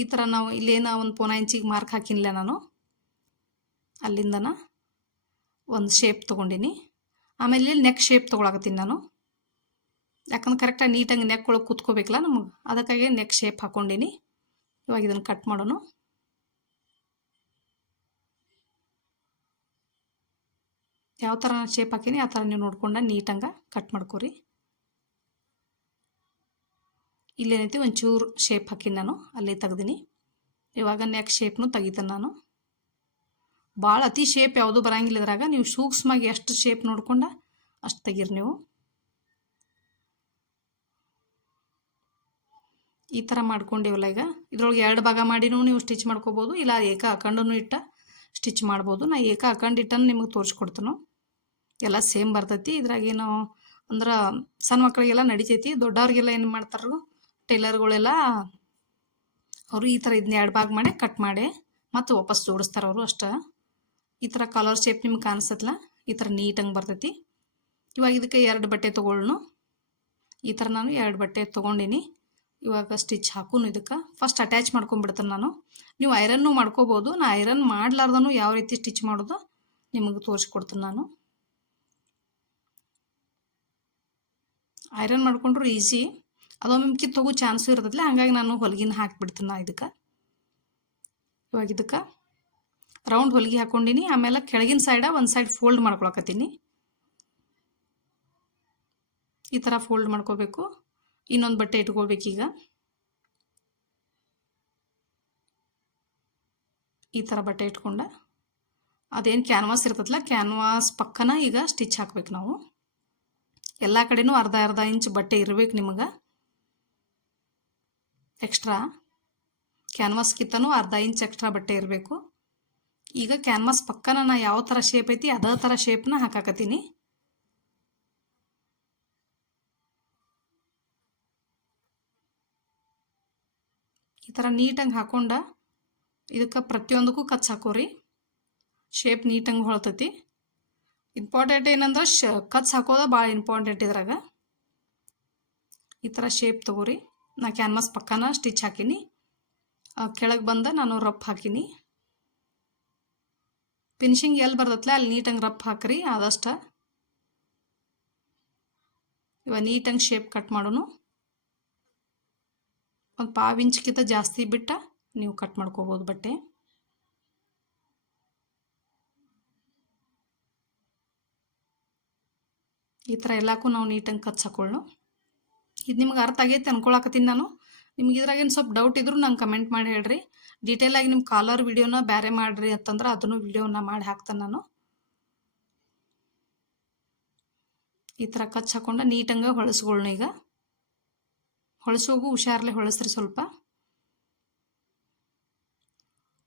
ಈ ಥರ ನಾವು ಇಲ್ಲೇನ ಒಂದು 1 ಇಂಚಿಗೆ ಮಾರ್ಕ್ ಹಾಕಿನಿಲ್ಲ ನಾನು, ಅಲ್ಲಿಂದನ ಒಂದು ಶೇಪ್ ತೊಗೊಂಡಿನಿ. ಆಮೇಲೆ ಇಲ್ಲಿ ನೆಕ್ ಶೇಪ್ ತೊಗೊಳಕತ್ತೀನಿ ನಾನು, ಯಾಕಂದ್ರೆ ಕರೆಕ್ಟಾಗಿ ನೀಟಾಗಿ ನೆಕ್ ಒಳಗೆ ಕೂತ್ಕೋಬೇಕಲ್ಲ ನಮಗೆ, ಅದಕ್ಕಾಗಿ ನೆಕ್ ಶೇಪ್ ಹಾಕ್ಕೊಂಡಿನಿ. ಇವಾಗ ಇದನ್ನು ಕಟ್ ಮಾಡೋಣ. ಯಾವ ಥರ ನಾನು ಶೇಪ್ ಹಾಕೀನಿ ಆ ಥರ ನೀವು ನೋಡ್ಕೊಂಡು ನೀಟಂಗೆ ಕಟ್ ಮಾಡ್ಕೊರಿ. ಇಲ್ಲೇನೈತಿ ಒಂಚೂರು ಶೇಪ್ ಹಾಕಿನಿ ನಾನು, ಅಲ್ಲೇ ತೆಗ್ದೀನಿ. ಇವಾಗ ನೆಕ್ ಶೇಪ್ನು ತೆಗಿತೇನೆ ನಾನು. ಭಾಳ ಅತಿ ಶೇಪ್ ಯಾವುದು ಬರಂಗಿಲ್ಲ ಇದ್ರಾಗ, ನೀವು ಸೂಕ್ಷ್ಮವಾಗಿ ಎಷ್ಟು ಶೇಪ್ ನೋಡ್ಕೊಂಡು ಅಷ್ಟು ತೆಗೀರಿ ನೀವು. ಈ ಥರ ಮಾಡ್ಕೊಂಡಿವಲ್ಲ, ಈಗ ಇದ್ರೊಳಗೆ 2 ಭಾಗ ಮಾಡಿನೂ ನೀವು ಸ್ಟಿಚ್ ಮಾಡ್ಕೋಬೋದು, ಇಲ್ಲ ಏಕ ಹಾಕೊಂಡೂ ಇಟ್ಟ ಸ್ಟಿಚ್ ಮಾಡ್ಬೋದು. ನಾ ಏಕ ಹಾಕೊಂಡಿಟ್ಟನ್ನು ನಿಮಗೆ ತೋರಿಸ್ಕೊಡ್ತೇನೆ. ಎಲ್ಲ ಸೇಮ್ ಬರ್ತೈತಿ. ಇದ್ರಾಗೇನು ಅಂದ್ರೆ ಸಣ್ಣ ಮಕ್ಕಳಿಗೆಲ್ಲ ನಡಿತೈತಿ, ದೊಡ್ಡವ್ರಿಗೆಲ್ಲ ಏನು ಮಾಡ್ತಾರೋ ಟೈಲರ್ಗಳೆಲ್ಲ ಅವರು ಈ ಥರ ಇದನ್ನ 2 ಭಾಗ ಮಾಡಿ ಕಟ್ ಮಾಡಿ ಮತ್ತು ವಾಪಸ್ ಜೋಡಿಸ್ತಾರೆ ಅವರು ಅಷ್ಟೇ. ಈ ಥರ ಕಲರ್ ಶೇಪ್ ನಿಮ್ಗೆ ಕಾಣಿಸ್ತಲ್ಲ, ಈ ಥರ ನೀಟಂಗೆ ಬರ್ತೈತಿ. ಇವಾಗ ಇದಕ್ಕೆ 2 ಬಟ್ಟೆ ತೊಗೊಳ್ಳೋಣ. ಈ ಥರ ನಾನು 2 ಬಟ್ಟೆ ತೊಗೊಂಡಿನಿ. ಇವಾಗ ಸ್ಟಿಚ್ ಹಾಕೋನು. ಇದಕ್ಕೆ ಫಸ್ಟ್ ಅಟ್ಯಾಚ್ ಮಾಡ್ಕೊಂಡ್ಬಿಡ್ತೇನೆ ನಾನು. ನೀವು ಐರನ್ನು ಮಾಡ್ಕೋಬೋದು, ನಾ ಐರನ್ ಮಾಡ್ಲಾರ್ದನು ಯಾವ ರೀತಿ ಸ್ಟಿಚ್ ಮಾಡೋದು ನಿಮಗೆ ತೋರಿಸ್ಕೊಡ್ತೀನಿ ನಾನು. ಐರನ್ ಮಾಡ್ಕೊಂಡ್ರು ಈಸಿ, ಅದೊಮ್ಮೆ ಕಿತ್ತು ಹೋಗೋ ಚಾನ್ಸು ಇರ್ತೈತಿಲ್ಲ, ಹಾಗಾಗಿ ನಾನು ಹೊಲಿಗೆನ ಹಾಕಿಬಿಡ್ತೀನಿ ನಾ ಇದಕ್ಕೆ. ಇವಾಗ ಇದಕ್ಕೆ ರೌಂಡ್ ಹೊಲಿಗೆ ಹಾಕ್ಕೊಂಡಿನಿ. ಆಮೇಲೆ ಕೆಳಗಿನ ಸೈಡ ಒಂದು ಸೈಡ್ ಫೋಲ್ಡ್ ಮಾಡ್ಕೊಳಕತ್ತೀನಿ. ಈ ಥರ ಫೋಲ್ಡ್ ಮಾಡ್ಕೋಬೇಕು. ಇನ್ನೊಂದು ಬಟ್ಟೆ ಇಟ್ಕೋಬೇಕೀಗ. ಈ ಥರ ಬಟ್ಟೆ ಇಟ್ಕೊಂಡ ಅದೇನು ಕ್ಯಾನ್ವಾಸ್ ಇರ್ತೈತಲ್ಲ, ಕ್ಯಾನ್ವಾಸ್ ಪಕ್ಕನ ಈಗ ಸ್ಟಿಚ್ ಹಾಕ್ಬೇಕು ನಾವು. ಎಲ್ಲ ಕಡೆನೂ ಅರ್ಧ ಇಂಚ್ ಬಟ್ಟೆ ಇರಬೇಕು ನಿಮಗೆ ಎಕ್ಸ್ಟ್ರಾ. ಕ್ಯಾನ್ವಾಸ್ಗಿಂತನೂ ಅರ್ಧ ಇಂಚ್ ಎಕ್ಸ್ಟ್ರಾ ಬಟ್ಟೆ ಇರಬೇಕು. ಈಗ ಕ್ಯಾನ್ವಾಸ್ ಪಕ್ಕನ ನಾ ಯಾವ ಥರ ಶೇಪ್ ಐತಿ ಅದೇ ಥರ ಶೇಪ್ನ ಹಾಕಾಕತ್ತೀನಿ. ಈ ಥರ ನೀಟಾಗಿ ಹಾಕೊಂಡ ಇದಕ್ಕೆ ಪ್ರತಿಯೊಂದಕ್ಕೂ ಕಚ್ ಹಾಕೋರಿ. ಶೇಪ್ ನೀಟಂಗೆ ಹೊಳ್ತೈತಿ. ಇಂಪಾರ್ಟೆಂಟ್ ಏನಂದ್ರೆ ಕಚ್ ಹಾಕೋದ ಭಾಳ ಇಂಪಾರ್ಟೆಂಟ್ ಇದ್ರಾಗ. ಈ ಥರ ಶೇಪ್ ತಗೋರಿ. ನಾ ಕ್ಯಾನ್ವಾಸ್ ಪಕ್ಕನ ಸ್ಟಿಚ್ ಹಾಕೀನಿ. ಕೆಳಗೆ ಬಂದ ನಾನು ರಫ್ ಹಾಕೀನಿ. ಫಿನಿಶಿಂಗ್ ಎಲ್ಲಿ ಬರ್ತೈತಲ್ಲ ಅಲ್ಲಿ ನೀಟಂಗೆ ರಫ್ ಹಾಕ್ರಿ ಆದಷ್ಟ. ಇವಾಗ ನೀಟಂಗೆ ಶೇಪ್ ಕಟ್ ಮಾಡೋನು. ಒಂದು 1/2 ಇಂಚ್ಗಿಂತ ಜಾಸ್ತಿ ಬಿಟ್ಟ ನೀವು ಕಟ್ ಮಾಡ್ಕೋಬೋದು ಬಟ್ಟೆ. ಈ ಥರ ಎಲ್ಲಕ್ಕೂ ನಾವು ನೀಟಂಗೆ ಕಚ್ ಹಾಕೊಳ್ಳೋಣ. ಇದು ನಿಮ್ಗೆ ಅರ್ಥ ಆಗೈತೆ ಅನ್ಕೊಳಕತ್ತೀನಿ ನಾನು. ನಿಮ್ಗೆ ಇದ್ರಾಗೇನು ಸ್ವಲ್ಪ ಡೌಟ್ ಇದ್ರೂ ನಂಗೆ ಕಮೆಂಟ್ ಮಾಡಿ ಹೇಳ್ರಿ. ಡೀಟೇಲಾಗಿ ನಿಮ್ಮ ಕಾಲರ್ ವಿಡಿಯೋನ ಬೇರೆ ಮಾಡಿರಿ ಅಂತಂದ್ರೆ ಅದನ್ನು ವಿಡಿಯೋನ ಮಾಡಿ ಹಾಕ್ತಾನೆ ನಾನು. ಈ ಥರ ಕಚ್ ಹಾಕೊಂಡ ನೀಟಂಗೆ ಹೊಳಸ್ಕೊಳ್ಳೋಣ. ಈಗ ಹೊಳಸೋಗು ಹುಷಾರಲ್ಲೇ ಹೊಳಸ್ರಿ ಸ್ವಲ್ಪ.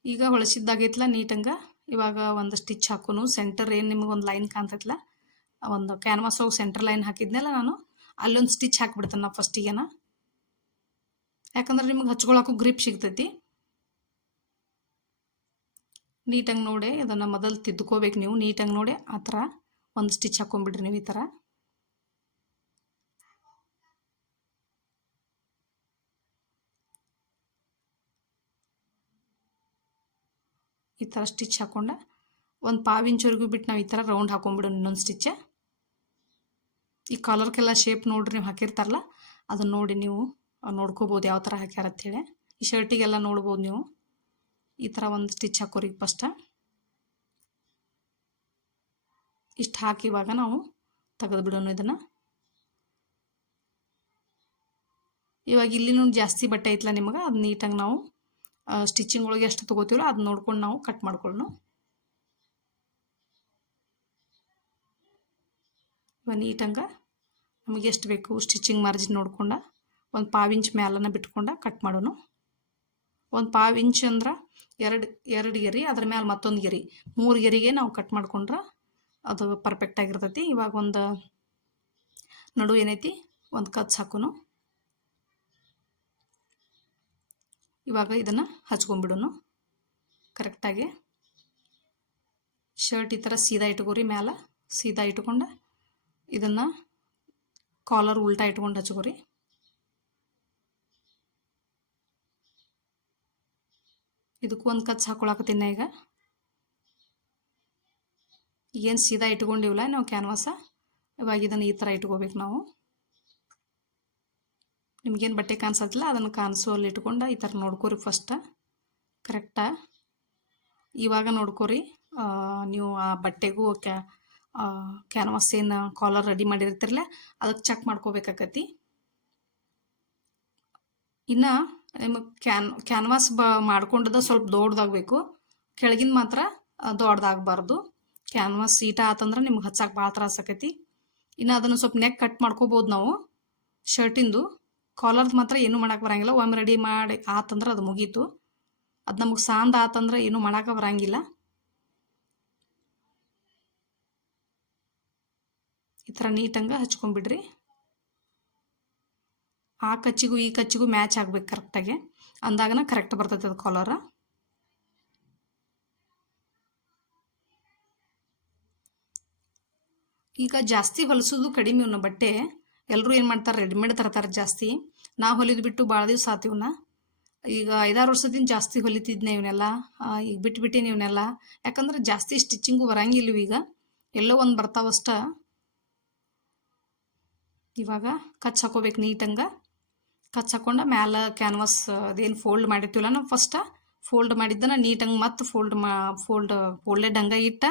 ಈಗ ಹೊಳಸಿದ್ದಾಗೈತಲ್ಲ ನೀಟಂಗೆ. ಇವಾಗ ಒಂದು ಸ್ಟಿಚ್ ಹಾಕೋನು. ಸೆಂಟರ್ ಏನು ನಿಮಗೊಂದು ಲೈನ್ ಕಾಣ್ತೈತಲ್ಲ, ಒಂದು ಕ್ಯಾನ್ವಾಸ್ ಹೋಗಿ ಸೆಂಟರ್ ಲೈನ್ ಹಾಕಿದ್ನಲ್ಲ ನಾನು, ಅಲ್ಲೊಂದು ಸ್ಟಿಚ್ ಹಾಕ್ಬಿಡ್ತೇನೆ ನಾ ಫಸ್ಟಿಗೆನ. ಯಾಕಂದ್ರೆ ನಿಮಗೆ ಹಚ್ಕೊಳಕ್ಕೂ ಗ್ರಿಪ್ ಸಿಗ್ತೈತಿ. ನೀಟಾಗಿ ನೋಡಿ ಅದನ್ನು ಮೊದಲು ತಿದ್ದುಕೋಬೇಕು ನೀವು. ನೀಟಾಗಿ ನೋಡಿ ಆ ಥರ ಒಂದು ಸ್ಟಿಚ್ ಹಾಕೊಂಡ್ಬಿಡ್ರಿ ನೀವು. ಈ ಥರ ಸ್ಟಿಚ್ ಹಾಕೊಂಡ ಒಂದು 1/2 ಇಂಚ್ವರೆಗೂ ಬಿಟ್ಟು ನಾವು ಈ ಥರ ರೌಂಡ್ ಹಾಕೊಂಡ್ಬಿಡೋಣ ಇನ್ನೊಂದು ಸ್ಟಿಚ್. ಈ ಕಾಲರ್ಗೆಲ್ಲ ಶೇಪ್ ನೋಡ್ರಿ ನೀವು ಹಾಕಿರ್ತಾರಲ್ಲ ಅದನ್ನ ನೋಡಿ ನೀವು ನೋಡ್ಕೋಬೋದು ಯಾವ ಥರ ಹಾಕ್ಯಾರ ಅಂಥೇಳಿ. ಈ ಶರ್ಟಿಗೆಲ್ಲ ನೋಡ್ಬೋದು ನೀವು. ಈ ಥರ ಒಂದು ಸ್ಟಿಚ್ ಹಾಕೋರಿ ಫಸ್ಟ. ಇಷ್ಟು ಹಾಕಿ ಇವಾಗ ನಾವು ತೆಗೆದು ಬಿಡೋಣ ಇದನ್ನು. ಇವಾಗ ಇಲ್ಲಿ ಜಾಸ್ತಿ ಬಟ್ಟೆ ಐತಲ್ಲ ನಿಮಗೆ, ಅದು ನೀಟಾಗಿ ನಾವು ಸ್ಟಿಚಿಂಗ್ ಒಳಗೆ ಎಷ್ಟು ತೊಗೋತೀವಲ್ಲ ಅದು ನೋಡ್ಕೊಂಡು ನಾವು ಕಟ್ ಮಾಡ್ಕೊಳ್ಳೋಣ. ಇವಾಗ ನೀಟಂಗೆ ನಮಗೆ ಎಷ್ಟು ಬೇಕು ಸ್ಟಿಚಿಂಗ್ ಮಾರ್ಜಿನ್ ನೋಡ್ಕೊಂಡ ಒಂದು ಪಾವು ಇಂಚ್ ಮ್ಯಾಲನ ಬಿಟ್ಕೊಂಡ ಕಟ್ ಮಾಡೋಣ. ಒಂದು ಪಾವು ಇಂಚ್ ಅಂದ್ರೆ ಎರಡು ಗೆರೆ, ಅದ್ರ ಮೇಲೆ ಮತ್ತೊಂದು ಗೆರೆ, 3 ಗೆರೆಗೆ ನಾವು ಕಟ್ ಮಾಡ್ಕೊಂಡ್ರೆ ಅದು ಪರ್ಫೆಕ್ಟ್ ಆಗಿರ್ತೈತಿ. ಇವಾಗ ಒಂದು ನಡು ಏನೈತಿ ಒಂದು ಕಚ್ ಹಾಕೋನು. ಇವಾಗ ಇದನ್ನು ಹಚ್ಕೊಂಡ್ಬಿಡೋನು ಕರೆಕ್ಟಾಗಿ. ಶರ್ಟ್ ಈ ಥರ ಸೀದಾ ಇಟ್ಕೋರಿ, ಮ್ಯಾಲ ಸೀದಾ ಇಟ್ಕೊಂಡು ಇದನ್ನು ಕಾಲರ್ ಉಲ್ಟಾ ಇಟ್ಕೊಂಡು ಹಚ್ಕೋರಿ. ಇದಕ್ಕೂ ಒಂದು ಕಚ್ ಹಾಕೊಳಕತ್ತೀನಿ ಈಗ. ಏನು ಸೀದಾ ಇಟ್ಕೊಂಡಿವಲ್ಲ ನಾವು ಕ್ಯಾನ್ವಾಸ, ಇವಾಗ ಇದನ್ನು ಈ ಥರ ಇಟ್ಕೋಬೇಕು ನಾವು. ನಿಮ್ಗೇನು ಬಟ್ಟೆ ಕಾಣಿಸತ್ತಿಲ್ಲ ಅದನ್ನು ಕಾಣಿಸೋಲ್ಲಿ ಇಟ್ಕೊಂಡು ಈ ಥರ ನೋಡ್ಕೋರಿ ಫಸ್ಟ ಕರೆಕ್ಟಾ. ಇವಾಗ ನೋಡ್ಕೋರಿ ನೀವು ಆ ಬಟ್ಟೆಗೂ ಕ್ಯಾನ್ವಾಸ್ ಏನು ಕಾಲರ್ ರೆಡಿ ಮಾಡಿರ್ತಿರಲ್ಲ ಅದಕ್ಕೆ ಚೆಕ್ ಮಾಡ್ಕೋಬೇಕಾಕತಿ. ಇನ್ನು ನಿಮಗೆ ಕ್ಯಾನ್ವಾಸ್ ಮಾಡ್ಕೊಂಡದ ಸ್ವಲ್ಪ ದೊಡ್ಡದಾಗಬೇಕು, ಕೆಳಗಿನ ಮಾತ್ರ ದೊಡ್ಡದಾಗಬಾರ್ದು. ಕ್ಯಾನ್ವಾಸ್ ಸೀಟ ಆತಂದ್ರೆ ನಿಮ್ಗೆ ಹಚ್ಚಕ್ಕೆ ಭಾಳ ತ್ರಾಸ ಆಕೈತಿ. ಇನ್ನು ಅದನ್ನು ಸ್ವಲ್ಪ ನೆಕ್ ಕಟ್ ಮಾಡ್ಕೋಬೋದು ನಾವು. ಶರ್ಟಿಂದು ಕಾಲರ್ದು ಮಾತ್ರ ಏನೂ ಮಾಡೋಕೆ ಬರೋಂಗಿಲ್ಲ. ಒಮ್ಮೆ ರೆಡಿ ಮಾಡಿ ಆತಂದ್ರೆ ಅದು ಮುಗೀತು. ಅದು ನಮಗೆ ಸಾಂದ್ ಆತಂದ್ರೆ ಏನೂ ಮಾಡೋಕೆ ಬರೋಂಗಿಲ್ಲ. ಈ ಥರ ನೀಟಂಗೆ ಹಚ್ಕೊಂಡ್ಬಿಡ್ರಿ. ಆ ಕಚ್ಚಿಗೂ ಈ ಕಚ್ಚಿಗೂ ಮ್ಯಾಚ್ ಆಗ್ಬೇಕು ಕರೆಕ್ಟಾಗಿ, ಅಂದಾಗನ ಕರೆಕ್ಟ್ ಬರ್ತೈತೆ ಅದು ಕಾಲರ. ಈಗ ಜಾಸ್ತಿ ಹೊಲಿಸೋದು ಕಡಿಮೆ ಇವನ್ನ ಬಟ್ಟೆ. ಎಲ್ಲರೂ ಏನು ಮಾಡ್ತಾರೆ, ರೆಡಿಮೇಡ್ ತರ್ತಾರೆ ಜಾಸ್ತಿ. ನಾವು ಹೊಲಿದು ಬಿಟ್ಟು ಭಾಳ ದಿವಸ ಆತು ಇವನ್ನ. ಈಗ 5-6 ವರ್ಷದಿಂದ ಜಾಸ್ತಿ ಹೊಲಿತಿದ್ನೆ ಇವನ್ನೆಲ್ಲ. ಈಗ ಬಿಟ್ಬಿಟ್ಟೇನೆ ಇವನ್ನೆಲ್ಲ, ಯಾಕಂದ್ರೆ ಜಾಸ್ತಿ ಸ್ಟಿಚಿಂಗು ಬರಂಗಿಲ್ಲ ಈಗ, ಎಲ್ಲೋ ಒಂದು ಬರ್ತಾವಷ್ಟ. ಇವಾಗ ಕಚ್ ಹಾಕೋಬೇಕು ನೀಟಂಗೆ. ಕಚ್ ಹಾಕೊಂಡ ಮ್ಯಾಲೆ ಕ್ಯಾನ್ವಾಸ್ ಅದೇನು ಫೋಲ್ಡ್ ಮಾಡಿರ್ತೀವಲ್ಲ ನಾವು ಫಸ್ಟ ಫೋಲ್ಡ್ ಮಾಡಿದ್ದನ್ನು ನೀಟಂಗೆ ಮತ್ತೆ ಫೋಲ್ಡೆಡ್ ಹಂಗೆ ಇಟ್ಟ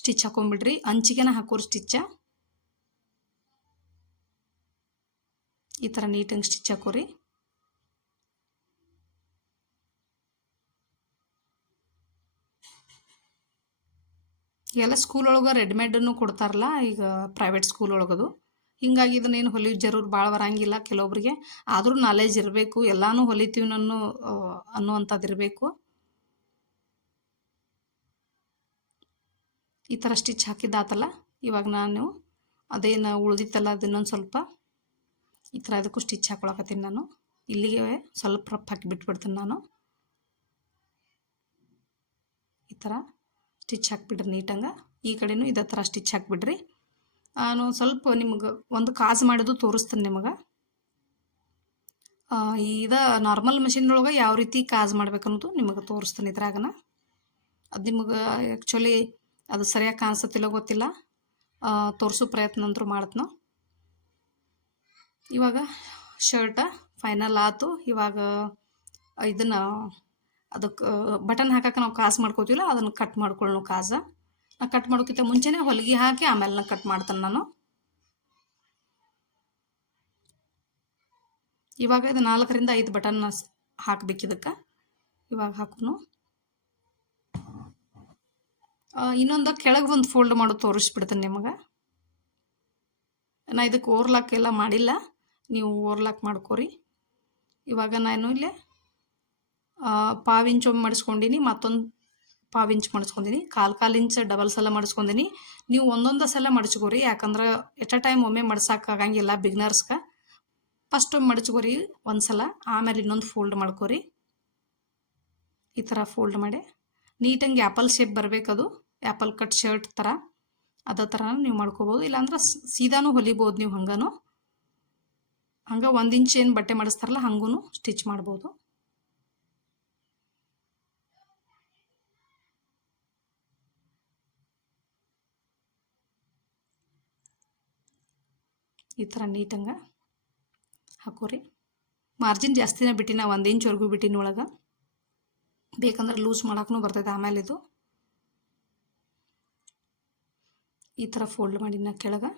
ಸ್ಟಿಚ್ ಹಾಕೊಂಡ್ಬಿಡ್ರಿ. ಅಂಚಿಗೆನ ಹಾಕೋರಿ ಸ್ಟಿಚ್ಚ. ಈ ಥರ ನೀಟಂಗೆ ಸ್ಟಿಚ್ ಹಾಕೋರಿ. ಎಲ್ಲ ಸ್ಕೂಲ್ ಒಳಗೆ ರೆಡಿಮೇಡನ್ನು ಕೊಡ್ತಾರಲ್ಲ ಈಗ, ಪ್ರೈವೇಟ್ ಸ್ಕೂಲ್ ಒಳಗದು. ಹಿಂಗಾಗಿ ಇದನ್ನೇನು ಹೊಲಿಯೋ ಜರೂರು ಭಾಳ ಬರಂಗಿಲ್ಲ ಕೆಲವೊಬ್ರಿಗೆ. ಆದರೂ ನಾಲೆಜ್ ಇರಬೇಕು, ಎಲ್ಲನೂ ಹೊಲಿತೀವಿ ಅನ್ನುವಂಥದ್ದು ಇರಬೇಕು. ಈ ಥರ ಸ್ಟಿಚ್ ಹಾಕಿದ್ದಾತಲ್ಲ, ಇವಾಗ ನಾನು ಅದೇನು ಉಳ್ದಿತ್ತಲ್ಲ ಅದನ್ನೊಂದು ಸ್ವಲ್ಪ ಈ ಥರ ಅದಕ್ಕೂ ಸ್ಟಿಚ್ ಹಾಕೊಳಕತ್ತೀನಿ ನಾನು. ಇಲ್ಲಿಗೆ ಸ್ವಲ್ಪ ರಫ್ ಹಾಕಿ ಬಿಟ್ಬಿಡ್ತೀನಿ ನಾನು. ಈ ಥರ ಸ್ಟಿಚ್ ಹಾಕಿಬಿಡ್ರಿ ನೀಟಂಗೆ. ಈ ಕಡೆನೂ ಇದೇ ಥರ ಸ್ಟಿಚ್ ಹಾಕಿಬಿಡ್ರಿ. ನಾನು ಸ್ವಲ್ಪ ನಿಮ್ಗೆ ಒಂದು ಕಾಜು ಮಾಡೋದು ತೋರಿಸ್ತೀನಿ ನಿಮಗೆ. ಇದು ನಾರ್ಮಲ್ ಮೆಷಿನ್ದೊಳಗೆ ಯಾವ ರೀತಿ ಕಾಜು ಮಾಡ್ಬೇಕನ್ನೋದು ನಿಮಗೆ ತೋರಿಸ್ತೀನಿ ಇದ್ರಾಗನ. ಅದು ನಿಮಗೆ ಆ್ಯಕ್ಚುಲಿ ಅದು ಸರಿಯಾಗಿ ಕಾಣಿಸುತ್ತಿಲ್ಲ ಗೊತ್ತಿಲ್ಲ, ತೋರಿಸೋ ಪ್ರಯತ್ನ ಅಂತೂ ಮಾಡ್ತೀನಿ. ಇವಾಗ ಶರ್ಟ ಫೈನಲ್ ಆಯ್ತು. ಇವಾಗ ಇದನ್ನು ಅದಕ್ಕೆ ಬಟನ್ ಹಾಕಕ್ಕೆ ನಾವು ಕಾಸು ಮಾಡ್ಕೋತೀವಲ್ಲ ಅದನ್ನು ಕಟ್ ಮಾಡ್ಕೊಳ್ಳೋಣ. ಕಾಜ ನಾ ಕಟ್ ಮಾಡೋಕ್ಕಿಂತ ಮುಂಚೆನೇ ಹೊಲಿಗೆ ಹಾಕಿ ಆಮೇಲೆ ನಾನು ಕಟ್ ಮಾಡ್ತೇನೆ ನಾನು. ಇವಾಗ ಇದು 4ರಿಂದ 5 ಬಟನ್ ಹಾಕ್ಬೇಕು ಇದಕ್ಕೆ. ಇವಾಗ ಹಾಕೋನು. ಇನ್ನೊಂದು ಕೆಳಗೆ ಒಂದು ಫೋಲ್ಡ್ ಮಾಡೋದು ತೋರಿಸ್ಬಿಡ್ತೇನೆ ನಿಮಗೆ. ನಾ ಇದಕ್ಕೆ ಓವರ್ಲಾಕ್ ಎಲ್ಲ ಮಾಡಿಲ್ಲ, ನೀವು ಓವರ್ಲಾಕ್ ಮಾಡ್ಕೋರಿ. ಇವಾಗ ನಾನು ಇಲ್ಲೇ ಪಾವು ಇಂಚ್ ಒಮ್ಮೆ ಮಡಿಸ್ಕೊಂಡಿನಿ, ಮತ್ತೊಂದು ಪಾವು ಇಂಚ್ ಮಡಿಸ್ಕೊಂಡಿನಿ, ಕಾಲು ಇಂಚ್ ಡಬಲ್ ಸಲ ಮಡಿಸ್ಕೊಂಡಿನಿ. ನೀವು ಒಂದೊಂದು ಸಲ ಮಡಿಸ್ಕೋರಿ, ಯಾಕಂದ್ರೆ ಎಟ್ ಅ ಟೈಮ್ ಒಮ್ಮೆ ಮಡ್ಸೋಕ್ಕಾಗಂಗಿಲ್ಲ ಬಿಗ್ನರ್ಸ್ಗೆ. ಫಸ್ಟ್ ಒಮ್ಮೆ ಮಡಿಸ್ಕೋರಿ ಒಂದು ಸಲ, ಆಮೇಲೆ ಇನ್ನೊಂದು ಫೋಲ್ಡ್ ಮಾಡ್ಕೋರಿ. ಈ ಥರ ಫೋಲ್ಡ್ ಮಾಡಿ ನೀಟಂಗೆ ಆ್ಯಪಲ್ ಶೇಪ್ ಬರಬೇಕದು, ಆ್ಯಪಲ್ ಕಟ್ ಶರ್ಟ್ ಥರ. ಅದೇ ಥರ ನೀವು ಮಾಡ್ಕೋಬೋದು, ಇಲ್ಲಾಂದ್ರೆ ಸೀದಾನೂ ಹೊಲಿಬೋದು ನೀವು. ಹಂಗನೂ 1 ಇಂಚ್ ಏನು ಬಟ್ಟೆ ಮಾಡಿಸ್ತಾರಲ್ಲ ಹಂಗೂ ಸ್ಟಿಚ್ ಮಾಡ್ಬೋದು. ಈ ಥರ ನೀಟಂಗೆ ಹಾಕೋರಿ. ಮಾರ್ಜಿನ್ ಜಾಸ್ತಿನೇ ಬಿಟ್ಟಿನ, 1 ಇಂಚ್ವರೆಗೂ ಬಿಟ್ಟಿನ ಒಳಗೆ. ಬೇಕಂದ್ರೆ ಲೂಸ್ ಮಾಡೋಕ್ಕೂ ಬರ್ತೈತೆ ಆಮೇಲೆ. ಇದು ಈ ಥರ ಫೋಲ್ಡ್ ಮಾಡಿ ನಾ ಕೆಳಗೆ.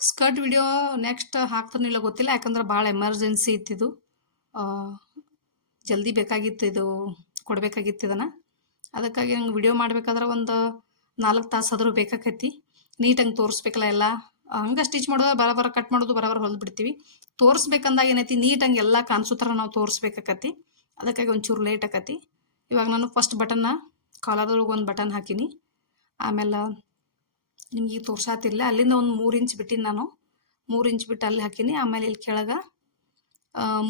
ಸ್ಕರ್ಟ್ ವಿಡಿಯೋ ನೆಕ್ಸ್ಟ್ ಹಾಕ್ತಾನಿಲ್ಲ ಗೊತ್ತಿಲ್ಲ, ಯಾಕಂದ್ರೆ ಭಾಳ ಎಮರ್ಜೆನ್ಸಿ ಇತ್ತಿದು, ಜಲ್ದಿ ಬೇಕಾಗಿತ್ತು, ಇದು ಕೊಡಬೇಕಾಗಿತ್ತು ಇದನ್ನು. ಅದಕ್ಕಾಗಿ ನಂಗೆ ವಿಡಿಯೋ ಮಾಡಬೇಕಾದ್ರೆ ಒಂದು 4 ತಾಸು ಆದರೂ ಬೇಕಾಕೈತಿ. ನೀಟಂಗೆ ತೋರಿಸ್ಬೇಕಲ್ಲ ಎಲ್ಲ. ಹಂಗೆ ಸ್ಟಿಚ್ ಮಾಡೋದು ಬರ ಕಟ್ ಮಾಡೋದು ಬರ ಹೊಲ್ದು ಬಿಡ್ತೀವಿ. ತೋರಿಸ್ಬೇಕಂದಾಗ ಏನೈತಿ, ನೀಟಂಗೆ ಎಲ್ಲ ಕಾಣಿಸೋ ಥರ ನಾವು ತೋರಿಸ್ಬೇಕಾಕತಿ. ಅದಕ್ಕಾಗಿ ಒಂಚೂರು ಲೇಟ್ ಆಕತಿ. ಇವಾಗ ನಾನು ಫಸ್ಟ್ ಬಟನ್ನ ಕಾಲರ್ದೊಳಗೆ ಒಂದು ಬಟನ್ ಹಾಕೀನಿ. ಆಮೇಲೆ ನಿಮ್ಗೆ ಈಗ ತೋರ್ಸಾತಿಲ್ಲ, ಅಲ್ಲಿಂದ ಒಂದು 3 ಇಂಚ್ ಬಿಟ್ಟಿನಿ ನಾನು. 3 ಇಂಚ್ ಬಿಟ್ಟು ಅಲ್ಲಿ ಹಾಕೀನಿ. ಆಮೇಲೆ ಇಲ್ಲಿ ಕೆಳಗೆ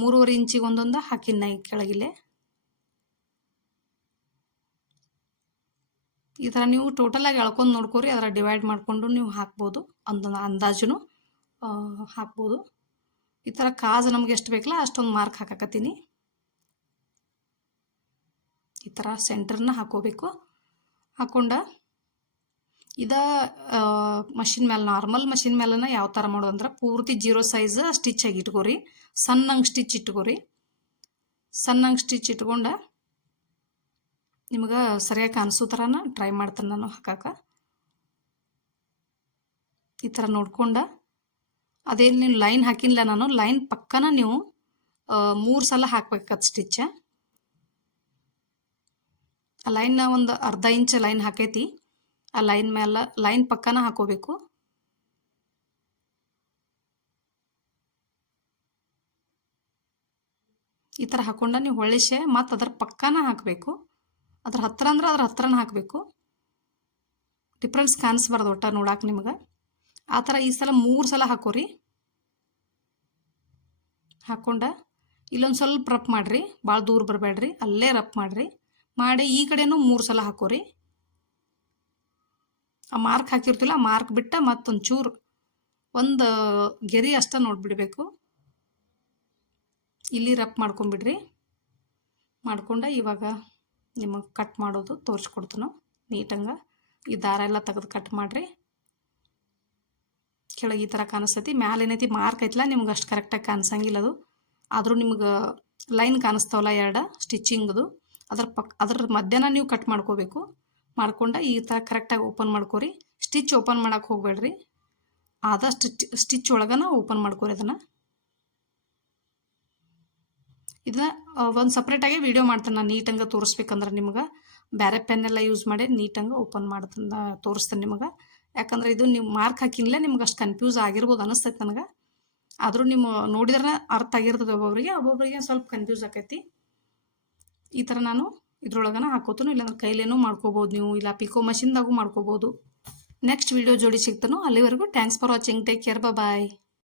3.5 ಇಂಚಿಗೆ ಒಂದೊಂದು ಹಾಕೀನಿ ನಾ. ಈಗ ಕೆಳಗಿಲ್ಲೇ ಈ ಥರ ನೀವು ಟೋಟಲಾಗಿ ಎಳ್ಕೊಂಡು ನೋಡ್ಕೋರಿ. ಅದರ ಡಿವೈಡ್ ಮಾಡಿಕೊಂಡು ನೀವು ಹಾಕ್ಬೋದು, ಅಂದಾಜು ಹಾಕ್ಬೋದು. ಈ ಥರ ಕಾಜು ನಮ್ಗೆ ಎಷ್ಟು ಬೇಕಲ್ಲ ಅಷ್ಟೊಂದು ಮಾರ್ಕ್ ಹಾಕಕತ್ತೀನಿ. ಈ ಥರ ಸೆಂಟರ್ನ ಹಾಕೋಬೇಕು. ಹಾಕೊಂಡ ಇದ ಮಷಿನ್ ಮೇಲೆ, ನಾರ್ಮಲ್ ಮಷಿನ್ ಮೇಲನ ಯಾವ ಥರ ಮಾಡೋದು ಅಂದ್ರೆ ಪೂರ್ತಿ 0 ಸೈಜ್ ಸ್ಟಿಚ್ ಆಗಿ ಇಟ್ಕೋರಿ. ಸಣ್ಣಂಗೆ ಸ್ಟಿಚ್ ಇಟ್ಕೋರಿ. ಸಣ್ಣಂಗೆ ಸ್ಟಿಚ್ ಇಟ್ಕೊಂಡ ನಿಮ್ಗೆ ಸರಿಯಾಗಿ ಕಾಣಿಸೋ ಥರನ ಟ್ರೈ ಮಾಡ್ತೇನೆ ನಾನು ಹಾಕಕ್ಕೆ. ಈ ಥರ ನೋಡ್ಕೊಂಡ ಅದೇನು ನೀವು ಲೈನ್ ಹಾಕಿಲ್ಲ ನಾನು, ಲೈನ್ ಪಕ್ಕನ ನೀವು 3 ಸಲ ಹಾಕ್ಬೇಕದು ಸ್ಟಿಚ್. ಆ ಲೈನ್ನ ಒಂದು ಅರ್ಧ ಇಂಚ್ ಲೈನ್ ಹಾಕೈತಿ. ಆ ಲೈನ್ ಮೇಲೆ ಲೈನ್ ಪಕ್ಕನ ಹಾಕೋಬೇಕು. ಈ ಥರ ಹಾಕೊಂಡ ನೀವು ಹೊಳಿಸೆ ಮತ್ತು ಅದರ ಪಕ್ಕನ ಹಾಕಬೇಕು. ಅದ್ರ ಹತ್ರ ಅಂದ್ರೆ ಅದ್ರ ಹತ್ರನ ಹಾಕಬೇಕು. ಡಿಫ್ರೆನ್ಸ್ ಕಾಣಿಸ್ಬಾರ್ದು ಒಟ್ಟ ನೋಡಕ್ಕೆ ನಿಮ್ಗೆ. ಆ ಥರ ಈ ಸಲ 3 ಸಲ ಹಾಕೋರಿ. ಹಾಕೊಂಡ ಇಲ್ಲೊಂದು ಸ್ವಲ್ಪ ರಫ್ ಮಾಡಿರಿ, ಭಾಳ ದೂರ ಬರಬೇಡ್ರಿ, ಅಲ್ಲೇ ರಫ್ ಮಾಡಿರಿ. ಮಾಡಿ ಈ ಕಡೆನೂ 3 ಸಲ ಹಾಕೋರಿ. ಆ ಮಾರ್ಕ್ ಹಾಕಿರ್ತಿಲ್ಲ, ಆ ಮಾರ್ಕ್ ಬಿಟ್ಟ ಮತ್ತೊಂದು ಚೂರು ಒಂದು ಗೆರೆ ಅಷ್ಟ ನೋಡ್ಬಿಡ್ಬೇಕು. ಇಲ್ಲಿ ರಫ್ ಮಾಡ್ಕೊಂಬಿಡ್ರಿ. ಮಾಡ್ಕೊಂಡ ಇವಾಗ ನಿಮಗೆ ಕಟ್ ಮಾಡೋದು ತೋರಿಸ್ಕೊಡ್ತೀನೋ ನೀಟಂಗೆ. ಈ ದಾರ ಎಲ್ಲ ತೆಗೆದು ಕಟ್ ಮಾಡಿರಿ. ಕೆಳಗೆ ಈ ಥರ ಕಾಣಿಸ್ತೈತಿ. ಮ್ಯಾಲೆ ಏನೈತಿ ಮಾರ್ಕ್ ಐತಲ್ಲ, ನಿಮ್ಗೆ ಅಷ್ಟು ಕರೆಕ್ಟಾಗಿ ಕಾಣಿಸಂಗಿಲ್ಲ ಅದು. ಆದರೂ ನಿಮ್ಗೆ ಲೈನ್ ಕಾಣಿಸ್ತಾವಲ್ಲ 2 ಸ್ಟಿಚಿಂಗ್ದು, ಅದ್ರ ಮಧ್ಯನ ನೀವು ಕಟ್ ಮಾಡ್ಕೋಬೇಕು. ಮಾಡ್ಕೊಂಡ ಈ ಥರ ಕರೆಕ್ಟಾಗಿ ಓಪನ್ ಮಾಡ್ಕೋರಿ. ಸ್ಟಿಚ್ ಓಪನ್ ಮಾಡೋಕೆ ಹೋಗಬೇಡ್ರಿ, ಆದಷ್ಟು ಸ್ಟಿಚ್ ಒಳಗನ ಓಪನ್ ಮಾಡ್ಕೋರಿ. ಇದನ್ನ ಒಂದು ಸಪ್ರೇಟಾಗಿ ವಿಡಿಯೋ ಮಾಡ್ತೇನೆ ನಾನು, ನೀಟಂಗೆ ತೋರಿಸ್ಬೇಕಂದ್ರೆ ನಿಮ್ಗೆ. ಬೇರೆ ಪೆನ್ನೆಲ್ಲ ಯೂಸ್ ಮಾಡಿ ನೀಟಂಗೆ ಓಪನ್ ಮಾಡ್ತೇನೆ, ತೋರಿಸ್ತೇನೆ ನಿಮಗೆ. ಯಾಕಂದ್ರೆ ಇದು ನೀವು ಮಾರ್ಕ್ ಹಾಕಿಲ್ಲ, ನಿಮ್ಗೆ ಅಷ್ಟು ಕನ್ಫ್ಯೂಸ್ ಆಗಿರ್ಬೋದು ಅನಿಸ್ತೈತೆ ನನಗೆ. ಆದರೂ ನೀವು ನೋಡಿದ್ರೆ ಅರ್ಥ ಆಗಿರ್ತದೆ ಒಬ್ಬೊಬ್ಬರಿಗೆ ಸ್ವಲ್ಪ ಕನ್ಫ್ಯೂಸ್ ಆಕೈತಿ. ಈ ಥರ ನಾನು ಇದ್ರೊಳಗನ ಹಾಕೋತನು, ಇಲ್ಲಾಂದ್ರೆ ಕೈಲೇನೂ ಮಾಡ್ಕೋಬೋದು ನೀವು, ಇಲ್ಲ ಪಿಕೋ ಮಷಿನ್ದಾಗೂ ಮಾಡ್ಕೋಬೋದು. ನೆಕ್ಸ್ಟ್ ವಿಡಿಯೋ ಜೋಡಿ ಸಿಗ್ತಾನೋ, ಅಲ್ಲಿವರೆಗೂ thanks for watching. Take care, bye.